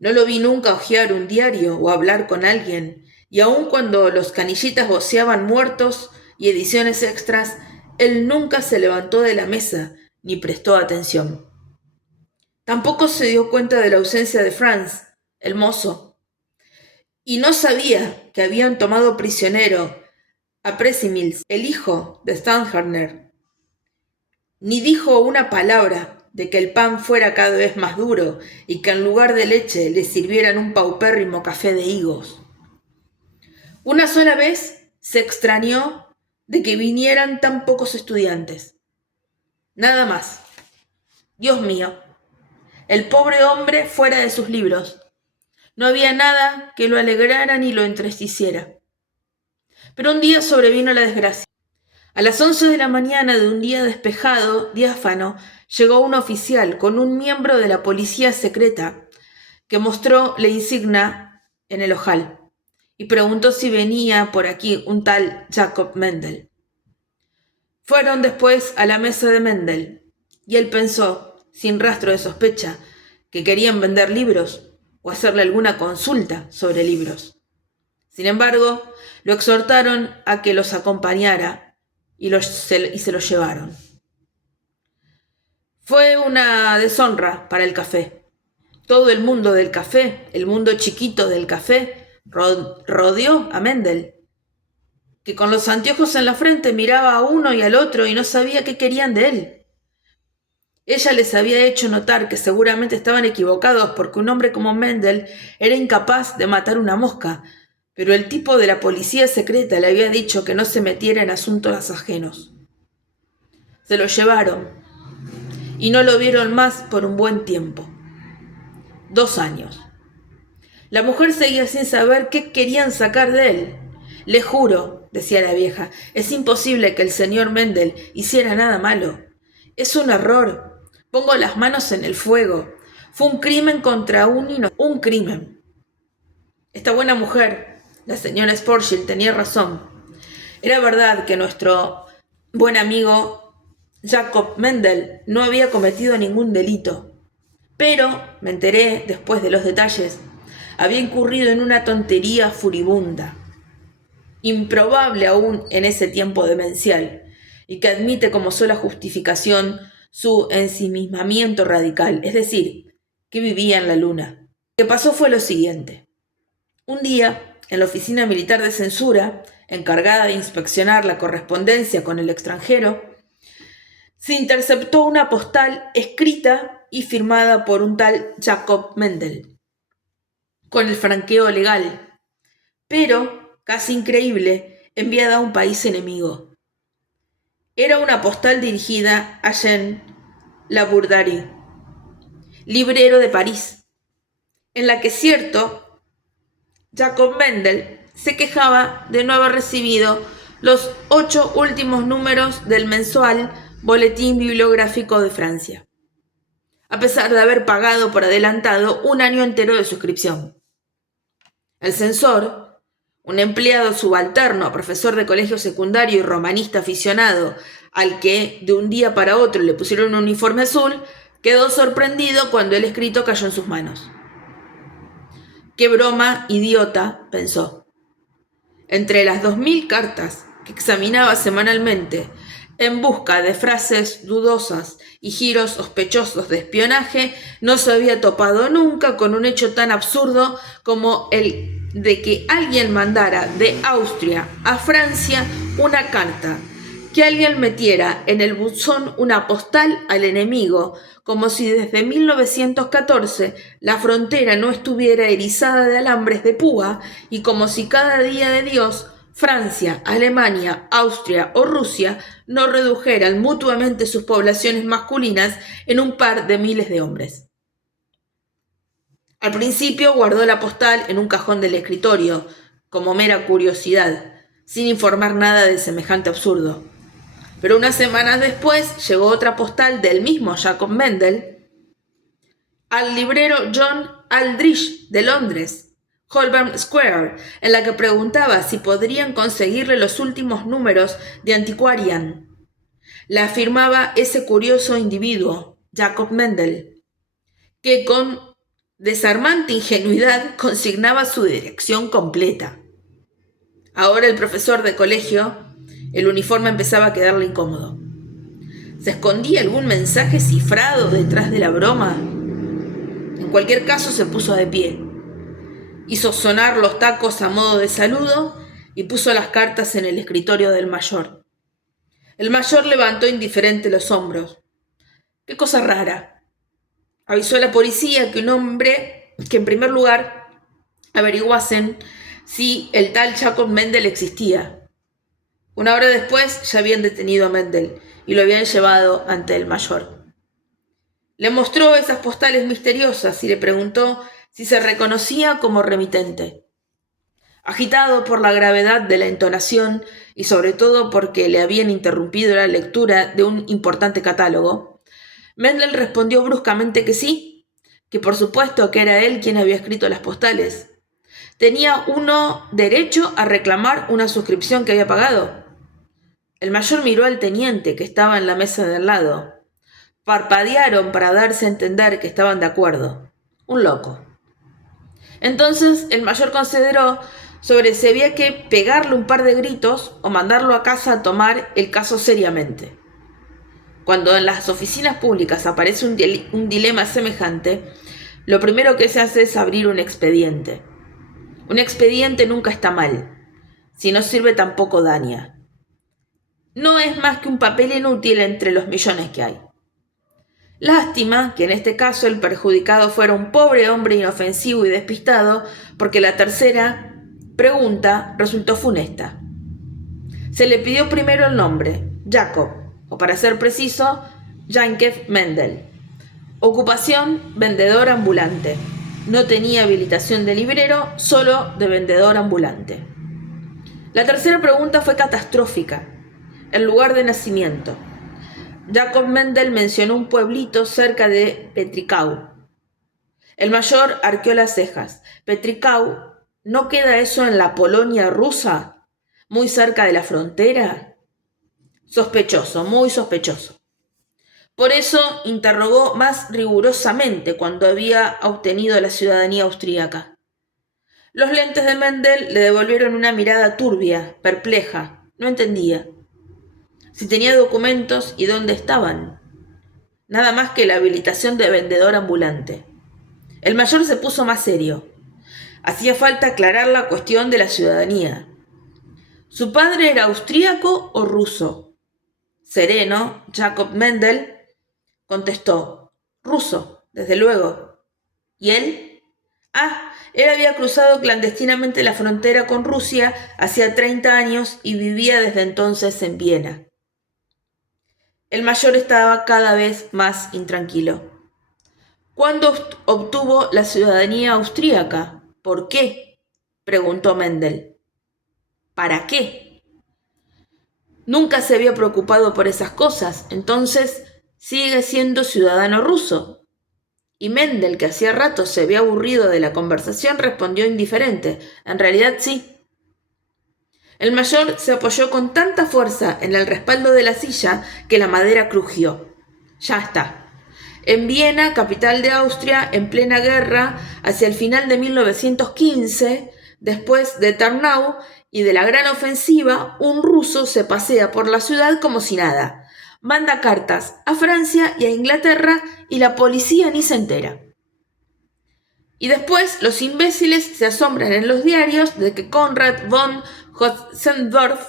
No lo vi nunca hojear un diario o hablar con alguien, y aun cuando los canillitas voceaban muertos y ediciones extras, él nunca se levantó de la mesa ni prestó atención. Tampoco se dio cuenta de la ausencia de Franz, el mozo, y no sabía que habían tomado prisionero a Presimils, el hijo de Stanharner. Ni dijo una palabra de que el pan fuera cada vez más duro y que en lugar de leche le sirvieran un paupérrimo café de higos. Una sola vez se extrañó de que vinieran tan pocos estudiantes. Nada más. Dios mío, el pobre hombre fuera de sus libros. No había nada que lo alegrara ni lo entristeciera. Pero un día sobrevino la desgracia. A las 11 de la mañana de un día despejado, diáfano, llegó un oficial con un miembro de la policía secreta que mostró la insignia en el ojal y preguntó si venía por aquí un tal Jacob Mendel. Fueron después a la mesa de Mendel y él pensó, sin rastro de sospecha, que querían vender libros o hacerle alguna consulta sobre libros. Sin embargo, lo exhortaron a que los acompañara y se los llevaron. Fue una deshonra para el café. Todo el mundo del café, el mundo chiquito del café, rodeó a Mendel, que con los anteojos en la frente miraba a uno y al otro y no sabía qué querían de él. Ella les había hecho notar que seguramente estaban equivocados porque un hombre como Mendel era incapaz de matar una mosca, pero el tipo de la policía secreta le había dicho que no se metiera en asuntos ajenos. Se lo llevaron y no lo vieron más por un buen tiempo. 2 años. La mujer seguía sin saber qué querían sacar de él. Le juro, decía la vieja, es imposible que el señor Mendel hiciera nada malo. Es un error. Pongo las manos en el fuego. Fue un crimen contra un crimen. Esta buena mujer, la señora Sporchill, tenía razón. Era verdad que nuestro buen amigo Jacob Mendel no había cometido ningún delito. Pero, me enteré después de los detalles, había incurrido en una tontería furibunda, improbable aún en ese tiempo demencial, y que admite como sola justificación su ensimismamiento radical, es decir, que vivía en la luna. Lo que pasó fue lo siguiente. Un día, en la oficina militar de censura, encargada de inspeccionar la correspondencia con el extranjero, se interceptó una postal escrita y firmada por un tal Jacob Mendel, con el franqueo legal, pero, casi increíble, enviada a un país enemigo. Era una postal dirigida a Jean Labourdary, librero de París, en la que cierto Jacob Mendel se quejaba de no haber recibido los 8 últimos números del mensual Boletín Bibliográfico de Francia, a pesar de haber pagado por adelantado un año entero de suscripción. El censor, un empleado subalterno, profesor de colegio secundario y romanista aficionado, al que de un día para otro le pusieron un uniforme azul, quedó sorprendido cuando el escrito cayó en sus manos. ¡Qué broma idiota!, pensó. Entre las 2000 cartas que examinaba semanalmente, en busca de frases dudosas y giros sospechosos de espionaje, no se había topado nunca con un hecho tan absurdo como el de que alguien mandara de Austria a Francia una carta, que alguien metiera en el buzón una postal al enemigo, como si desde 1914 la frontera no estuviera erizada de alambres de púa y como si cada día de Dios Francia, Alemania, Austria o Rusia no redujeran mutuamente sus poblaciones masculinas en un par de miles de hombres. Al principio guardó la postal en un cajón del escritorio, como mera curiosidad, sin informar nada de semejante absurdo. Pero unas semanas después llegó otra postal del mismo Jacob Mendel al librero John Aldrich de Londres, Holborn Square, en la que preguntaba si podrían conseguirle los últimos números de Antiquarian. La firmaba ese curioso individuo, Jacob Mendel, que con desarmante ingenuidad consignaba su dirección completa. Ahora el profesor de colegio, el uniforme empezaba a quedarle incómodo. ¿Se escondía algún mensaje cifrado detrás de la broma? En cualquier caso se puso de pie. Hizo sonar los tacos a modo de saludo y puso las cartas en el escritorio del mayor. El mayor levantó indiferente los hombros. ¡Qué cosa rara! Avisó a la policía que un hombre que en primer lugar averiguasen si el tal Jacob Mendel existía. Una hora después ya habían detenido a Mendel y lo habían llevado ante el mayor. Le mostró esas postales misteriosas y le preguntó si se reconocía como remitente. Agitado por la gravedad de la entonación y sobre todo porque le habían interrumpido la lectura de un importante catálogo, Mendel respondió bruscamente que sí, que por supuesto que era él quien había escrito las postales. ¿Tenía uno derecho a reclamar una suscripción que había pagado? El mayor miró al teniente que estaba en la mesa de al lado. Parpadearon para darse a entender que estaban de acuerdo. Un loco. Entonces el mayor consideró sobre si había que pegarle un par de gritos o mandarlo a casa a tomar el caso seriamente. Cuando en las oficinas públicas aparece un dilema semejante, lo primero que se hace es abrir un expediente. Un expediente nunca está mal. Si no sirve tampoco daña. No es más que un papel inútil entre los millones que hay. Lástima que en este caso el perjudicado fuera un pobre hombre inofensivo y despistado, porque la tercera pregunta resultó funesta. Se le pidió primero el nombre, Jacob, o para ser preciso, Jacob Mendel. Ocupación, vendedor ambulante. No tenía habilitación de librero, solo de vendedor ambulante. La tercera pregunta fue catastrófica. El lugar de nacimiento. Jacob Mendel mencionó un pueblito cerca de Petrikau. El mayor arqueó las cejas. ¿Petrikau? ¿No queda eso en la Polonia rusa? ¿Muy cerca de la frontera? Sospechoso, muy sospechoso. Por eso interrogó más rigurosamente cuando había obtenido la ciudadanía austríaca. Los lentes de Mendel le devolvieron una mirada turbia, perpleja. No entendía. Si tenía documentos y dónde estaban. Nada más que la habilitación de vendedor ambulante. El mayor se puso más serio. Hacía falta aclarar la cuestión de la ciudadanía. ¿Su padre era austríaco o ruso? Sereno, Jacob Mendel contestó: ruso, desde luego. ¿Y él? Él había cruzado clandestinamente la frontera con Rusia hacía 30 años y vivía desde entonces en Viena. El mayor estaba cada vez más intranquilo. ¿Cuándo obtuvo la ciudadanía austríaca? ¿Por qué?, preguntó Mendel. ¿Para qué? Nunca se había preocupado por esas cosas, entonces sigue siendo ciudadano ruso. Y Mendel, que hacía rato se había aburrido de la conversación, respondió indiferente. En realidad sí. El mayor se apoyó con tanta fuerza en el respaldo de la silla que la madera crujió. Ya está. En Viena, capital de Austria, en plena guerra, hacia el final de 1915, después de Ternau, y de la gran ofensiva, un ruso se pasea por la ciudad como si nada. Manda cartas a Francia y a Inglaterra y la policía ni se entera. Y después los imbéciles se asombran en los diarios de que Konrad von Hotzendorf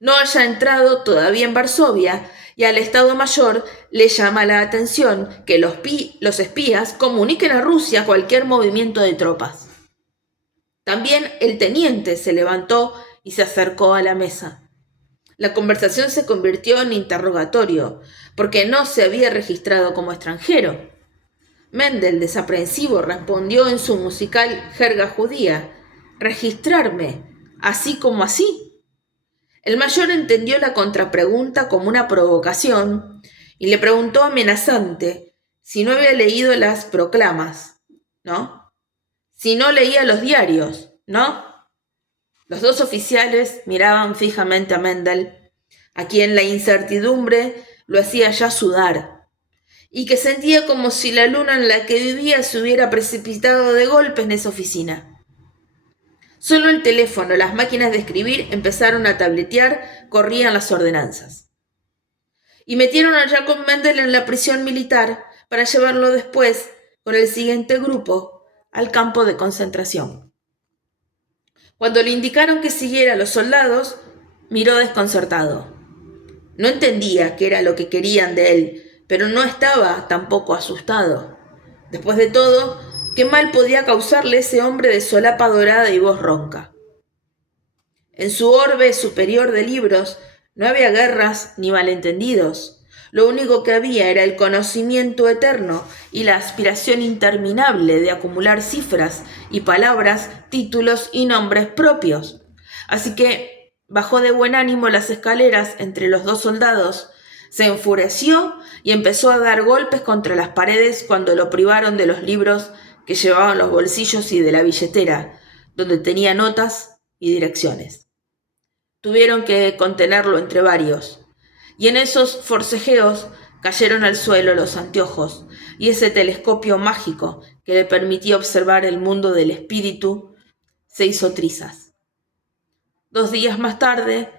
no haya entrado todavía en Varsovia y al Estado Mayor le llama la atención que los espías comuniquen a Rusia cualquier movimiento de tropas. También el teniente se levantó y se acercó a la mesa. La conversación se convirtió en interrogatorio, porque no se había registrado como extranjero. Mendel, desaprensivo, respondió en su musical jerga judía: «¿Registrarme? ¿Así como así?». El mayor entendió la contrapregunta como una provocación y le preguntó amenazante si no había leído las proclamas, ¿no? Si no leía los diarios, ¿no? Los dos oficiales miraban fijamente a Mendel, a quien la incertidumbre lo hacía ya sudar, y que sentía como si la luna en la que vivía se hubiera precipitado de golpe en esa oficina. Solo el teléfono, las máquinas de escribir empezaron a tabletear, corrían las ordenanzas. Y metieron a Jacob Mendel en la prisión militar para llevarlo después, con el siguiente grupo, al campo de concentración. Cuando le indicaron que siguiera a los soldados, miró desconcertado. No entendía qué era lo que querían de él, pero no estaba tampoco asustado. Después de todo, ¿qué mal podía causarle ese hombre de solapa dorada y voz ronca? En su orbe superior de libros no había guerras ni malentendidos. Lo único que había era el conocimiento eterno y la aspiración interminable de acumular cifras y palabras, títulos y nombres propios. Así que bajó de buen ánimo las escaleras entre los dos soldados, se enfureció y empezó a dar golpes contra las paredes cuando lo privaron de los libros que llevaba en los bolsillos y de la billetera, donde tenía notas y direcciones. Tuvieron que contenerlo entre varios, y en esos forcejeos cayeron al suelo los anteojos y ese telescopio mágico que le permitía observar el mundo del espíritu se hizo trizas. 2 días más tarde,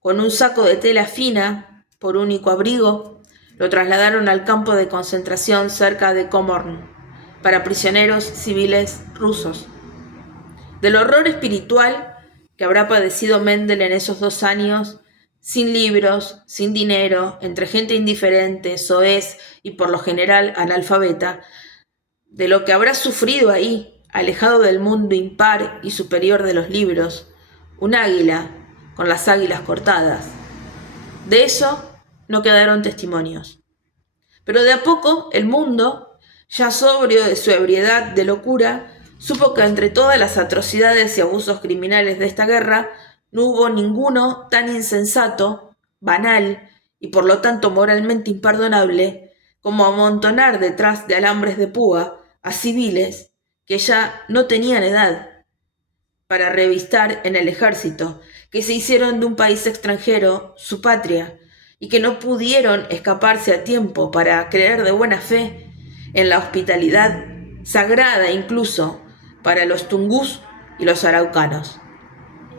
con un saco de tela fina por único abrigo, lo trasladaron al campo de concentración cerca de Komorn para prisioneros civiles rusos. Del horror espiritual que habrá padecido Mendel en esos 2 años, sin libros, sin dinero, entre gente indiferente, soez y por lo general analfabeta, de lo que habrá sufrido ahí, alejado del mundo impar y superior de los libros, un águila con las águilas cortadas. De eso no quedaron testimonios. Pero de a poco el mundo, ya sobrio de su ebriedad de locura, supo que entre todas las atrocidades y abusos criminales de esta guerra no hubo ninguno tan insensato, banal y por lo tanto moralmente imperdonable como amontonar detrás de alambres de púa a civiles que ya no tenían edad para revistar en el ejército, que se hicieron de un país extranjero su patria y que no pudieron escaparse a tiempo para creer de buena fe en la hospitalidad sagrada incluso para los tungús y los araucanos.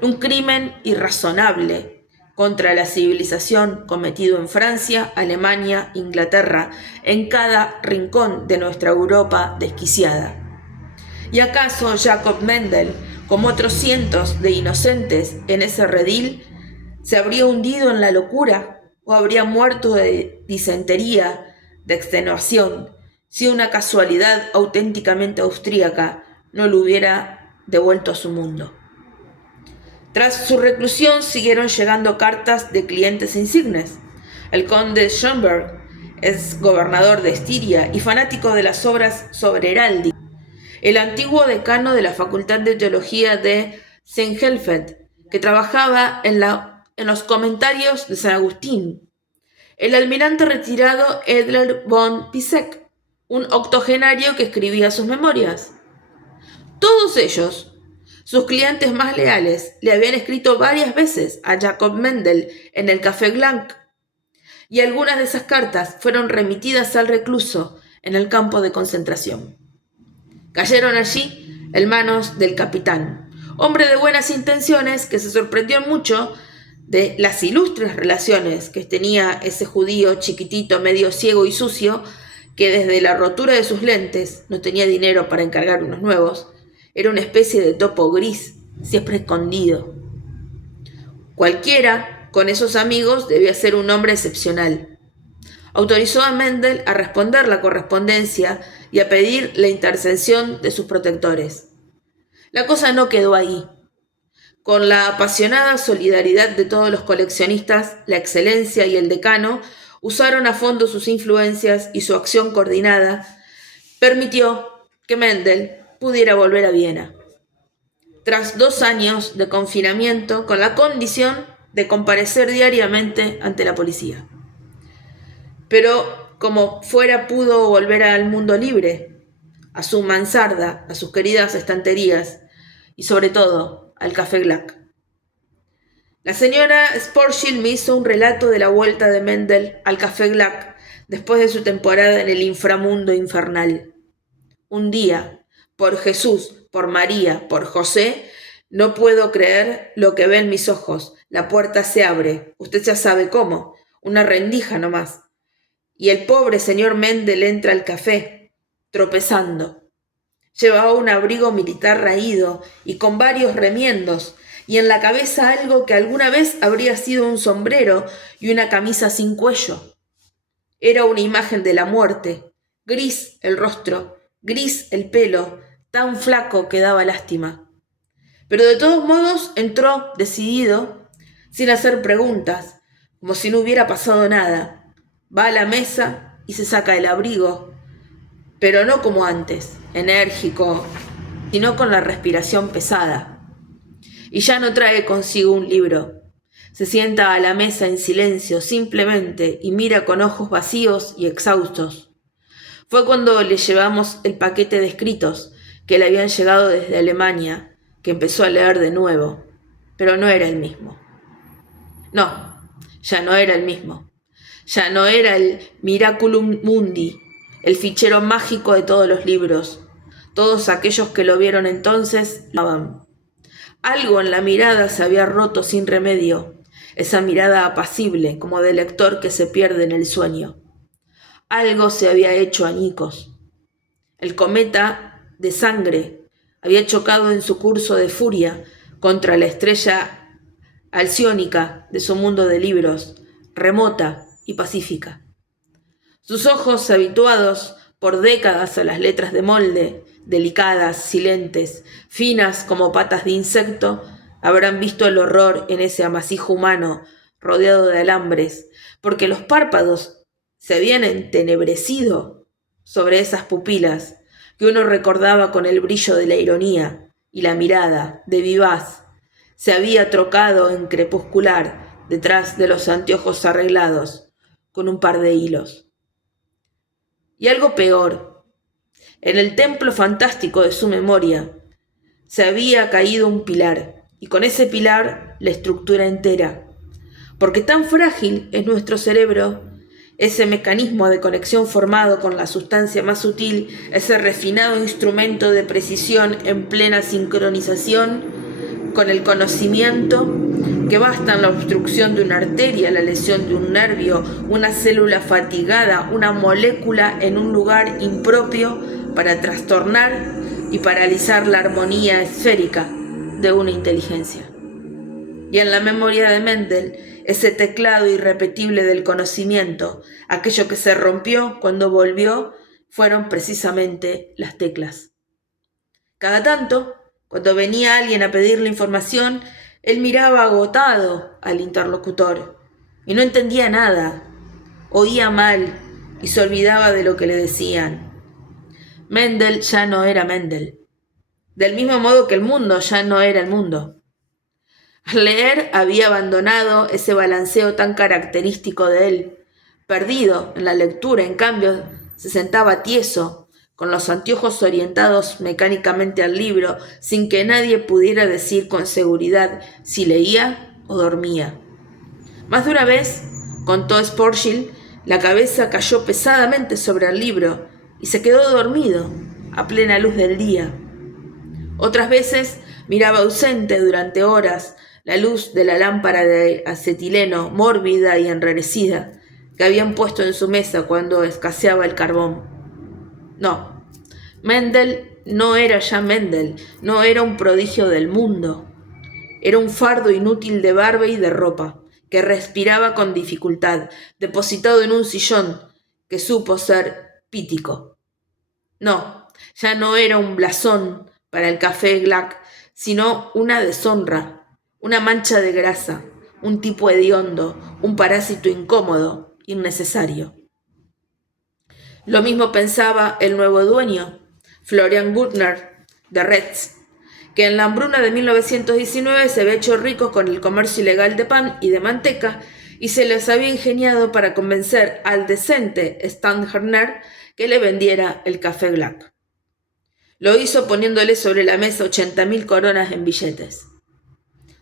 Un crimen irrazonable contra la civilización cometido en Francia, Alemania, Inglaterra, en cada rincón de nuestra Europa desquiciada. ¿Y acaso Jacob Mendel, como otros cientos de inocentes en ese redil, se habría hundido en la locura o habría muerto de disentería, de extenuación, si una casualidad auténticamente austríaca no lo hubiera devuelto a su mundo? Tras su reclusión siguieron llegando cartas de clientes insignes. El conde Schönberg es gobernador de Estiria y fanático de las obras sobre heráldica. El antiguo decano de la Facultad de Teología de Seinfeld, que trabajaba en los comentarios de San Agustín. El almirante retirado Edler von Pisek, un octogenario que escribía sus memorias. Todos ellos, sus clientes más leales, le habían escrito varias veces a Jacob Mendel en el Café Blanc, y algunas de esas cartas fueron remitidas al recluso en el campo de concentración. Cayeron allí en manos del capitán, hombre de buenas intenciones que se sorprendió mucho de las ilustres relaciones que tenía ese judío chiquitito, medio ciego y sucio, que desde la rotura de sus lentes, no tenía dinero para encargar unos nuevos, era una especie de topo gris, siempre escondido. Cualquiera con esos amigos debía ser un hombre excepcional. Autorizó a Mendel a responder la correspondencia y a pedir la intercesión de sus protectores. La cosa no quedó ahí. Con la apasionada solidaridad de todos los coleccionistas, la excelencia y el decano usaron a fondo sus influencias y su acción coordinada permitió que Mendel pudiera volver a Viena. Tras 2 años de confinamiento con la condición de comparecer diariamente ante la policía. Pero como fuera pudo volver al mundo libre, a su mansarda, a sus queridas estanterías y sobre todo al Café Glack. La señora Sporchill me hizo un relato de la vuelta de Mendel al Café Glack después de su temporada en el inframundo infernal. Un día, por Jesús, por María, por José, no puedo creer lo que ven mis ojos. La puerta se abre, usted ya sabe cómo, una rendija nomás. Y el pobre señor Mendel entra al café, tropezando. Llevaba un abrigo militar raído y con varios remiendos, y en la cabeza algo que alguna vez habría sido un sombrero y una camisa sin cuello. Era una imagen de la muerte, gris el rostro, gris el pelo, tan flaco que daba lástima. Pero de todos modos entró decidido, sin hacer preguntas, como si no hubiera pasado nada. Va a la mesa y se saca el abrigo, pero no como antes, enérgico, sino con la respiración pesada. Y ya no trae consigo un libro. Se sienta a la mesa en silencio, simplemente, y mira con ojos vacíos y exhaustos. Fue cuando le llevamos el paquete de escritos que le habían llegado desde Alemania, que empezó a leer de nuevo, pero no era el mismo. No, ya no era el mismo. Ya no era el Miraculum Mundi, el fichero mágico de todos los libros. Todos aquellos que lo vieron entonces lo amaban. Algo en la mirada se había roto sin remedio, esa mirada apacible, como de lector que se pierde en el sueño. Algo se había hecho añicos. El cometa de sangre había chocado en su curso de furia contra la estrella alciónica de su mundo de libros, remota y pacífica. Sus ojos, habituados por décadas a las letras de molde, delicadas, silentes, finas como patas de insecto, habrán visto el horror en ese amasijo humano rodeado de alambres, porque los párpados se habían entenebrecido sobre esas pupilas que uno recordaba con el brillo de la ironía, y la mirada, de vivaz, se había trocado en crepuscular detrás de los anteojos arreglados con un par de hilos. Y algo peor, en el templo fantástico de su memoria se había caído un pilar, y con ese pilar la estructura entera, porque tan frágil es nuestro cerebro, ese mecanismo de conexión formado con la sustancia más sutil, ese refinado instrumento de precisión en plena sincronización con el conocimiento, que bastan la obstrucción de una arteria, la lesión de un nervio, una célula fatigada, una molécula en un lugar impropio para trastornar y paralizar la armonía esférica de una inteligencia. Y en la memoria de Mendel, ese teclado irrepetible del conocimiento, aquello que se rompió cuando volvió, fueron precisamente las teclas. Cada tanto, cuando venía alguien a pedirle información, él miraba agotado al interlocutor y no entendía nada, oía mal y se olvidaba de lo que le decían. Mendel ya no era Mendel, del mismo modo que el mundo ya no era el mundo. Al leer había abandonado ese balanceo tan característico de él. Perdido en la lectura, en cambio, se sentaba tieso, con los anteojos orientados mecánicamente al libro, sin que nadie pudiera decir con seguridad si leía o dormía. Más de una vez, contó Sporchill, la cabeza cayó pesadamente sobre el libro y se quedó dormido a plena luz del día. Otras veces Miraba ausente durante horas la luz de la lámpara de acetileno mórbida y enrarecida que habían puesto en su mesa cuando escaseaba el carbón. No, Mendel no era ya Mendel, no era un prodigio del mundo. Era un fardo inútil de barba y de ropa, que respiraba con dificultad, depositado en un sillón que supo ser pítico. No, ya no era un blasón para el café Glac, sino una deshonra, una mancha de grasa, un tipo hediondo, un parásito incómodo, innecesario. Lo mismo pensaba el nuevo dueño, Florian Gurtner, de Retz, que en la hambruna de 1919 se había hecho rico con el comercio ilegal de pan y de manteca y se les había ingeniado para convencer al decente Stanharner que le vendiera el café Glac. Lo hizo poniéndole sobre la mesa 80.000 coronas en billetes.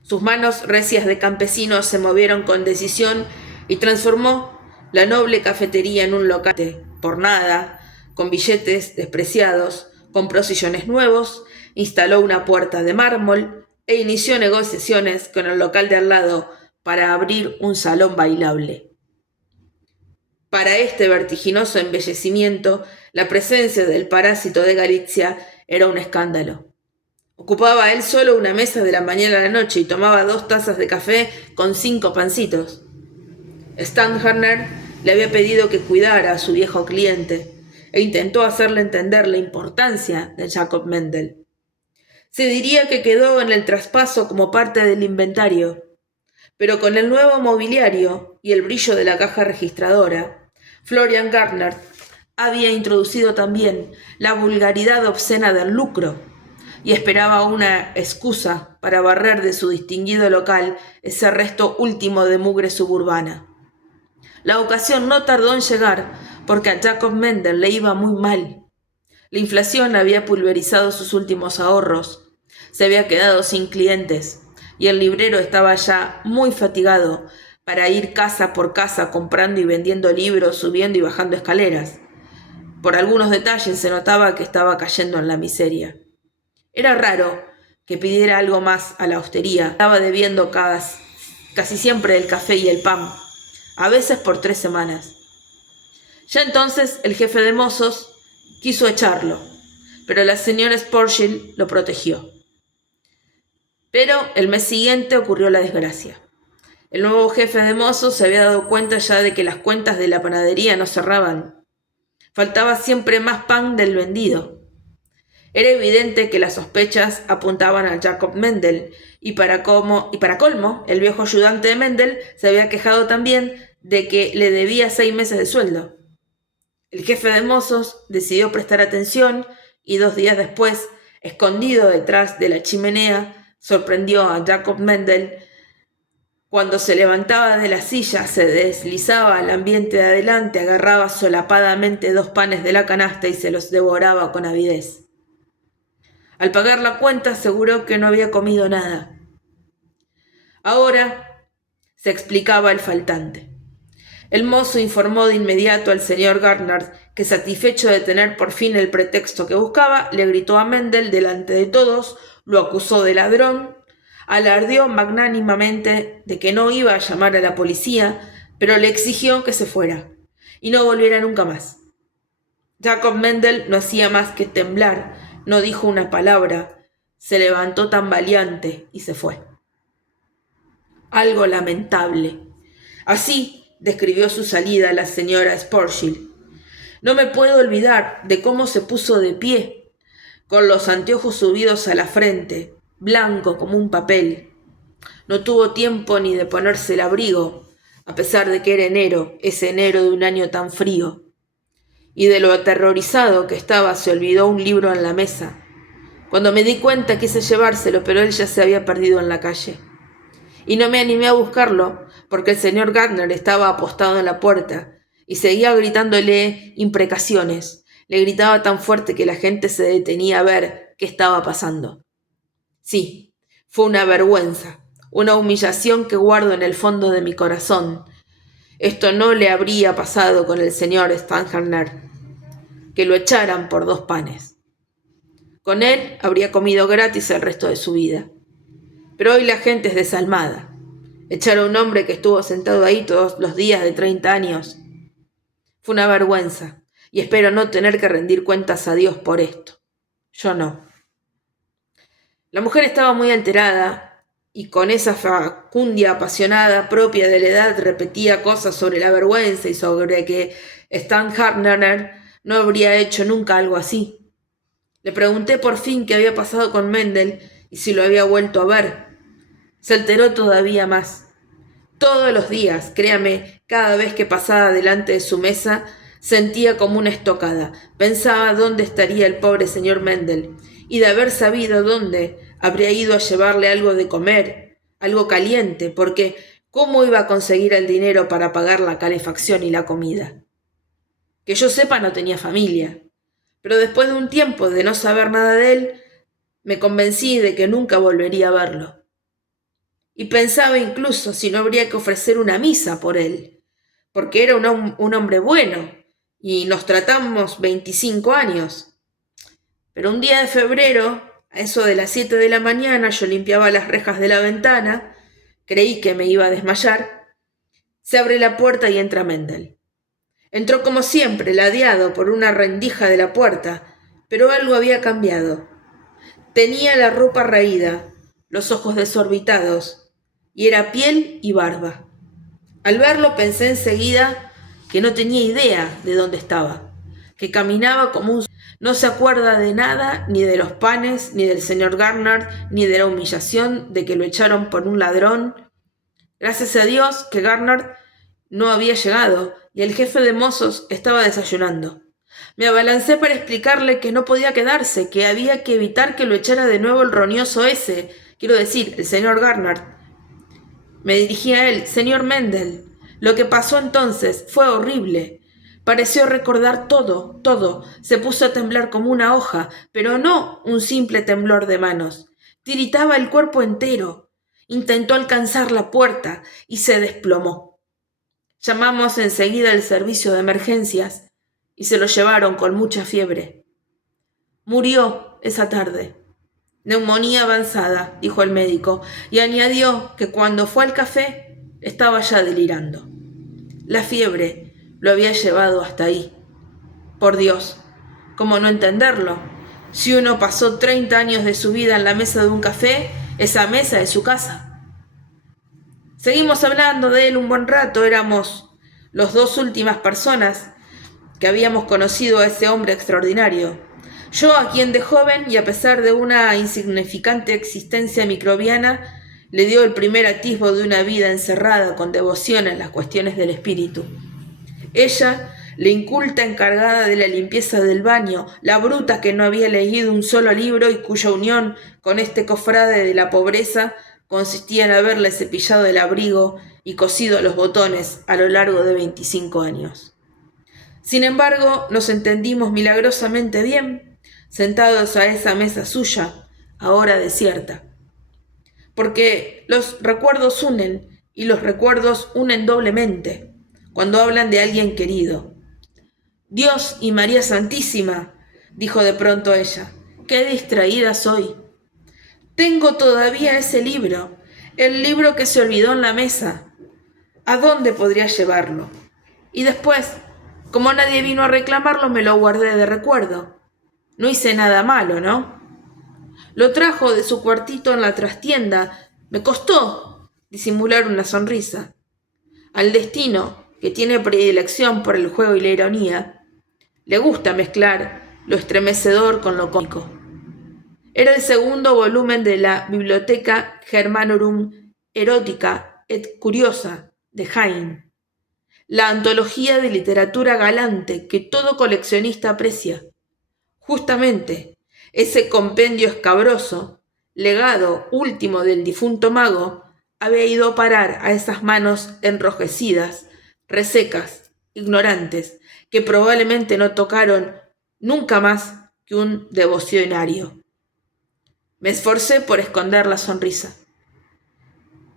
Sus manos recias de campesino se movieron con decisión y transformó la noble cafetería en un local por nada, con billetes despreciados, compró sillones nuevos, instaló una puerta de mármol e inició negociaciones con el local de al lado para abrir un salón bailable. Para este vertiginoso embellecimiento, la presencia del parásito de Galicia era un escándalo. Ocupaba él solo una mesa de la mañana a la noche y tomaba 2 tazas de café con 5 pancitos. Stanharner le había pedido que cuidara a su viejo cliente e intentó hacerle entender la importancia de Jacob Mendel. Se diría que quedó en el traspaso como parte del inventario, pero con el nuevo mobiliario y el brillo de la caja registradora, Florian Gardner había introducido también la vulgaridad obscena del lucro y esperaba una excusa para barrer de su distinguido local ese resto último de mugre suburbana. La ocasión no tardó en llegar porque a Jacob Mendel le iba muy mal. La inflación había pulverizado sus últimos ahorros, se había quedado sin clientes y el librero estaba ya muy fatigado para ir casa por casa comprando y vendiendo libros, subiendo y bajando escaleras. Por algunos detalles se notaba que estaba cayendo en la miseria. Era raro que pidiera algo más a la hostería. Estaba debiendo casi siempre el café y el pan, a veces por 3 semanas. Ya entonces el jefe de mozos quiso echarlo, pero la señora Sporchill lo protegió. Pero el mes siguiente ocurrió la desgracia. El nuevo jefe de mozos se había dado cuenta ya de que las cuentas de la panadería no cerraban. Faltaba siempre más pan del vendido. Era evidente que las sospechas apuntaban a Jacob Mendel, y para colmo, el viejo ayudante de Mendel se había quejado también de que le debía 6 meses de sueldo. El jefe de mozos decidió prestar atención y 2 días después, escondido detrás de la chimenea, sorprendió a Jacob Mendel. Cuando se levantaba de la silla, se deslizaba al ambiente de adelante, agarraba solapadamente 2 panes de la canasta y se los devoraba con avidez. Al pagar la cuenta aseguró que no había comido nada. Ahora se explicaba el faltante. El mozo informó de inmediato al señor Gardner que, satisfecho de tener por fin el pretexto que buscaba, le gritó a Mendel delante de todos, lo acusó de ladrón, alardeó magnánimamente de que no iba a llamar a la policía, pero le exigió que se fuera y no volviera nunca más. Jacob Mendel no hacía más que temblar, no dijo una palabra, se levantó tambaleante y se fue. Algo lamentable. Así describió su salida la señora Sporchill. No me puedo olvidar de cómo se puso de pie, con los anteojos subidos a la frente, blanco como un papel. No tuvo tiempo ni de ponerse el abrigo, a pesar de que era enero, ese enero de un año tan frío. Y de lo aterrorizado que estaba se olvidó un libro en la mesa. Cuando me di cuenta quise llevárselo, pero él ya se había perdido en la calle. Y no me animé a buscarlo, porque el señor Gardner estaba apostado en la puerta y seguía gritándole imprecaciones. Le gritaba tan fuerte que la gente se detenía a ver qué estaba pasando. Sí, fue una vergüenza, una humillación que guardo en el fondo de mi corazón. Esto no le habría pasado con el señor Stanharner, que lo echaran por 2 panes. Con él habría comido gratis el resto de su vida. Pero hoy la gente es desalmada. Echar a un hombre que estuvo sentado ahí todos los días de 30 años fue una vergüenza, y espero no tener que rendir cuentas a Dios por esto. Yo no. La mujer estaba muy alterada y con esa facundia apasionada propia de la edad repetía cosas sobre la vergüenza y sobre que Stan Hartner no habría hecho nunca algo así. Le pregunté por fin qué había pasado con Mendel y si lo había vuelto a ver. Se alteró todavía más. Todos los días, créame, cada vez que pasaba delante de su mesa, sentía como una estocada. Pensaba dónde estaría el pobre señor Mendel, y de haber sabido dónde, habría ido a llevarle algo de comer, algo caliente, porque ¿cómo iba a conseguir el dinero para pagar la calefacción y la comida? Que yo sepa, no tenía familia, pero después de un tiempo de no saber nada de él, me convencí de que nunca volvería a verlo. Y pensaba incluso si no habría que ofrecer una misa por él, porque era un hombre bueno, y nos tratamos 25 años. Pero un día de febrero, a eso de las 7 de la mañana, yo limpiaba las rejas de la ventana, creí que me iba a desmayar, se abre la puerta y entra Mendel. Entró como siempre, ladeado por una rendija de la puerta, pero algo había cambiado. Tenía la ropa raída, los ojos desorbitados, y era piel y barba. Al verlo pensé enseguida que no tenía idea de dónde estaba, que caminaba como un... No se acuerda de nada, ni de los panes, ni del señor Garnard, ni de la humillación de que lo echaron por un ladrón. Gracias a Dios que Garnard no había llegado y el jefe de mozos estaba desayunando. Me abalancé para explicarle que no podía quedarse, que había que evitar que lo echara de nuevo el roñoso ese, quiero decir, el señor Garnard. Me dirigí a él. Señor Mendel, lo que pasó entonces fue horrible. Pareció recordar todo, todo. Se puso a temblar como una hoja, pero no un simple temblor de manos. Tiritaba el cuerpo entero. Intentó alcanzar la puerta y se desplomó. Llamamos enseguida al servicio de emergencias y se lo llevaron con mucha fiebre. Murió esa tarde. Neumonía avanzada, dijo el médico, y añadió que cuando fue al café estaba ya delirando. La fiebre lo había llevado hasta ahí. Por Dios, ¿cómo no entenderlo? Si uno pasó 30 años de su vida en la mesa de un café, esa mesa es su casa. Seguimos hablando de él un buen rato. Éramos las dos últimas personas que habíamos conocido a ese hombre extraordinario. Yo, a quien de joven y a pesar de una insignificante existencia microbiana, le dio el primer atisbo de una vida encerrada con devoción en las cuestiones del espíritu. Ella, la inculta encargada de la limpieza del baño, la bruta que no había leído un solo libro y cuya unión con este cofrade de la pobreza consistía en haberle cepillado el abrigo y cosido los botones a lo largo de 25 años. Sin embargo, nos entendimos milagrosamente bien, sentados a esa mesa suya, ahora desierta. Porque los recuerdos unen, y los recuerdos unen doblemente, cuando hablan de alguien querido. Dios y María Santísima, dijo de pronto ella, qué distraída soy. Tengo todavía ese libro, el libro que se olvidó en la mesa. ¿A dónde podría llevarlo? Y después, como nadie vino a reclamarlo, me lo guardé de recuerdo. No hice nada malo, ¿no? Lo trajo de su cuartito en la trastienda. Me costó disimular una sonrisa. Al destino, que tiene predilección por el juego y la ironía, le gusta mezclar lo estremecedor con lo cómico. Era el segundo volumen de la Bibliotheca Germanorum Erotica et Curiosa de Heine, la antología de literatura galante que todo coleccionista aprecia. Justamente, ese compendio escabroso, legado último del difunto mago, había ido a parar a esas manos enrojecidas, resecas, ignorantes, que probablemente no tocaron nunca más que un devocionario. Me esforcé por esconder la sonrisa.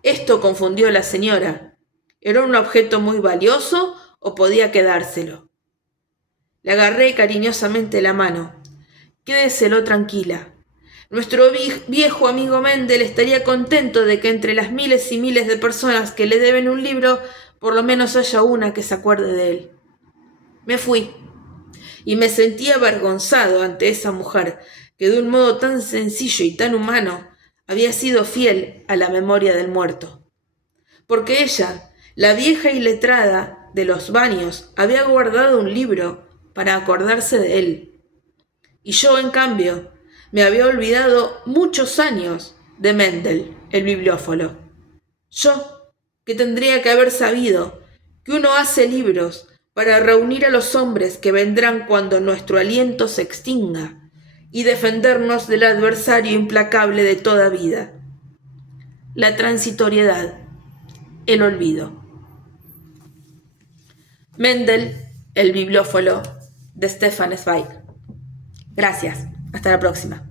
Esto confundió a la señora. ¿Era un objeto muy valioso o podía quedárselo? Le agarré cariñosamente la mano. Quédeselo tranquila. Nuestro viejo amigo Mendel estaría contento de que entre las miles y miles de personas que le deben un libro, por lo menos haya una que se acuerde de él. Me fui y me sentí avergonzado ante esa mujer que de un modo tan sencillo y tan humano había sido fiel a la memoria del muerto. Porque ella, la vieja y letrada de los baños, había guardado un libro para acordarse de él. Y yo, en cambio, me había olvidado muchos años de Mendel, el bibliófilo. Yo, que tendría que haber sabido que uno hace libros para reunir a los hombres que vendrán cuando nuestro aliento se extinga y defendernos del adversario implacable de toda vida. La transitoriedad, el olvido. Mendel, el bibliófilo, de Stefan Zweig. Gracias. Hasta la próxima.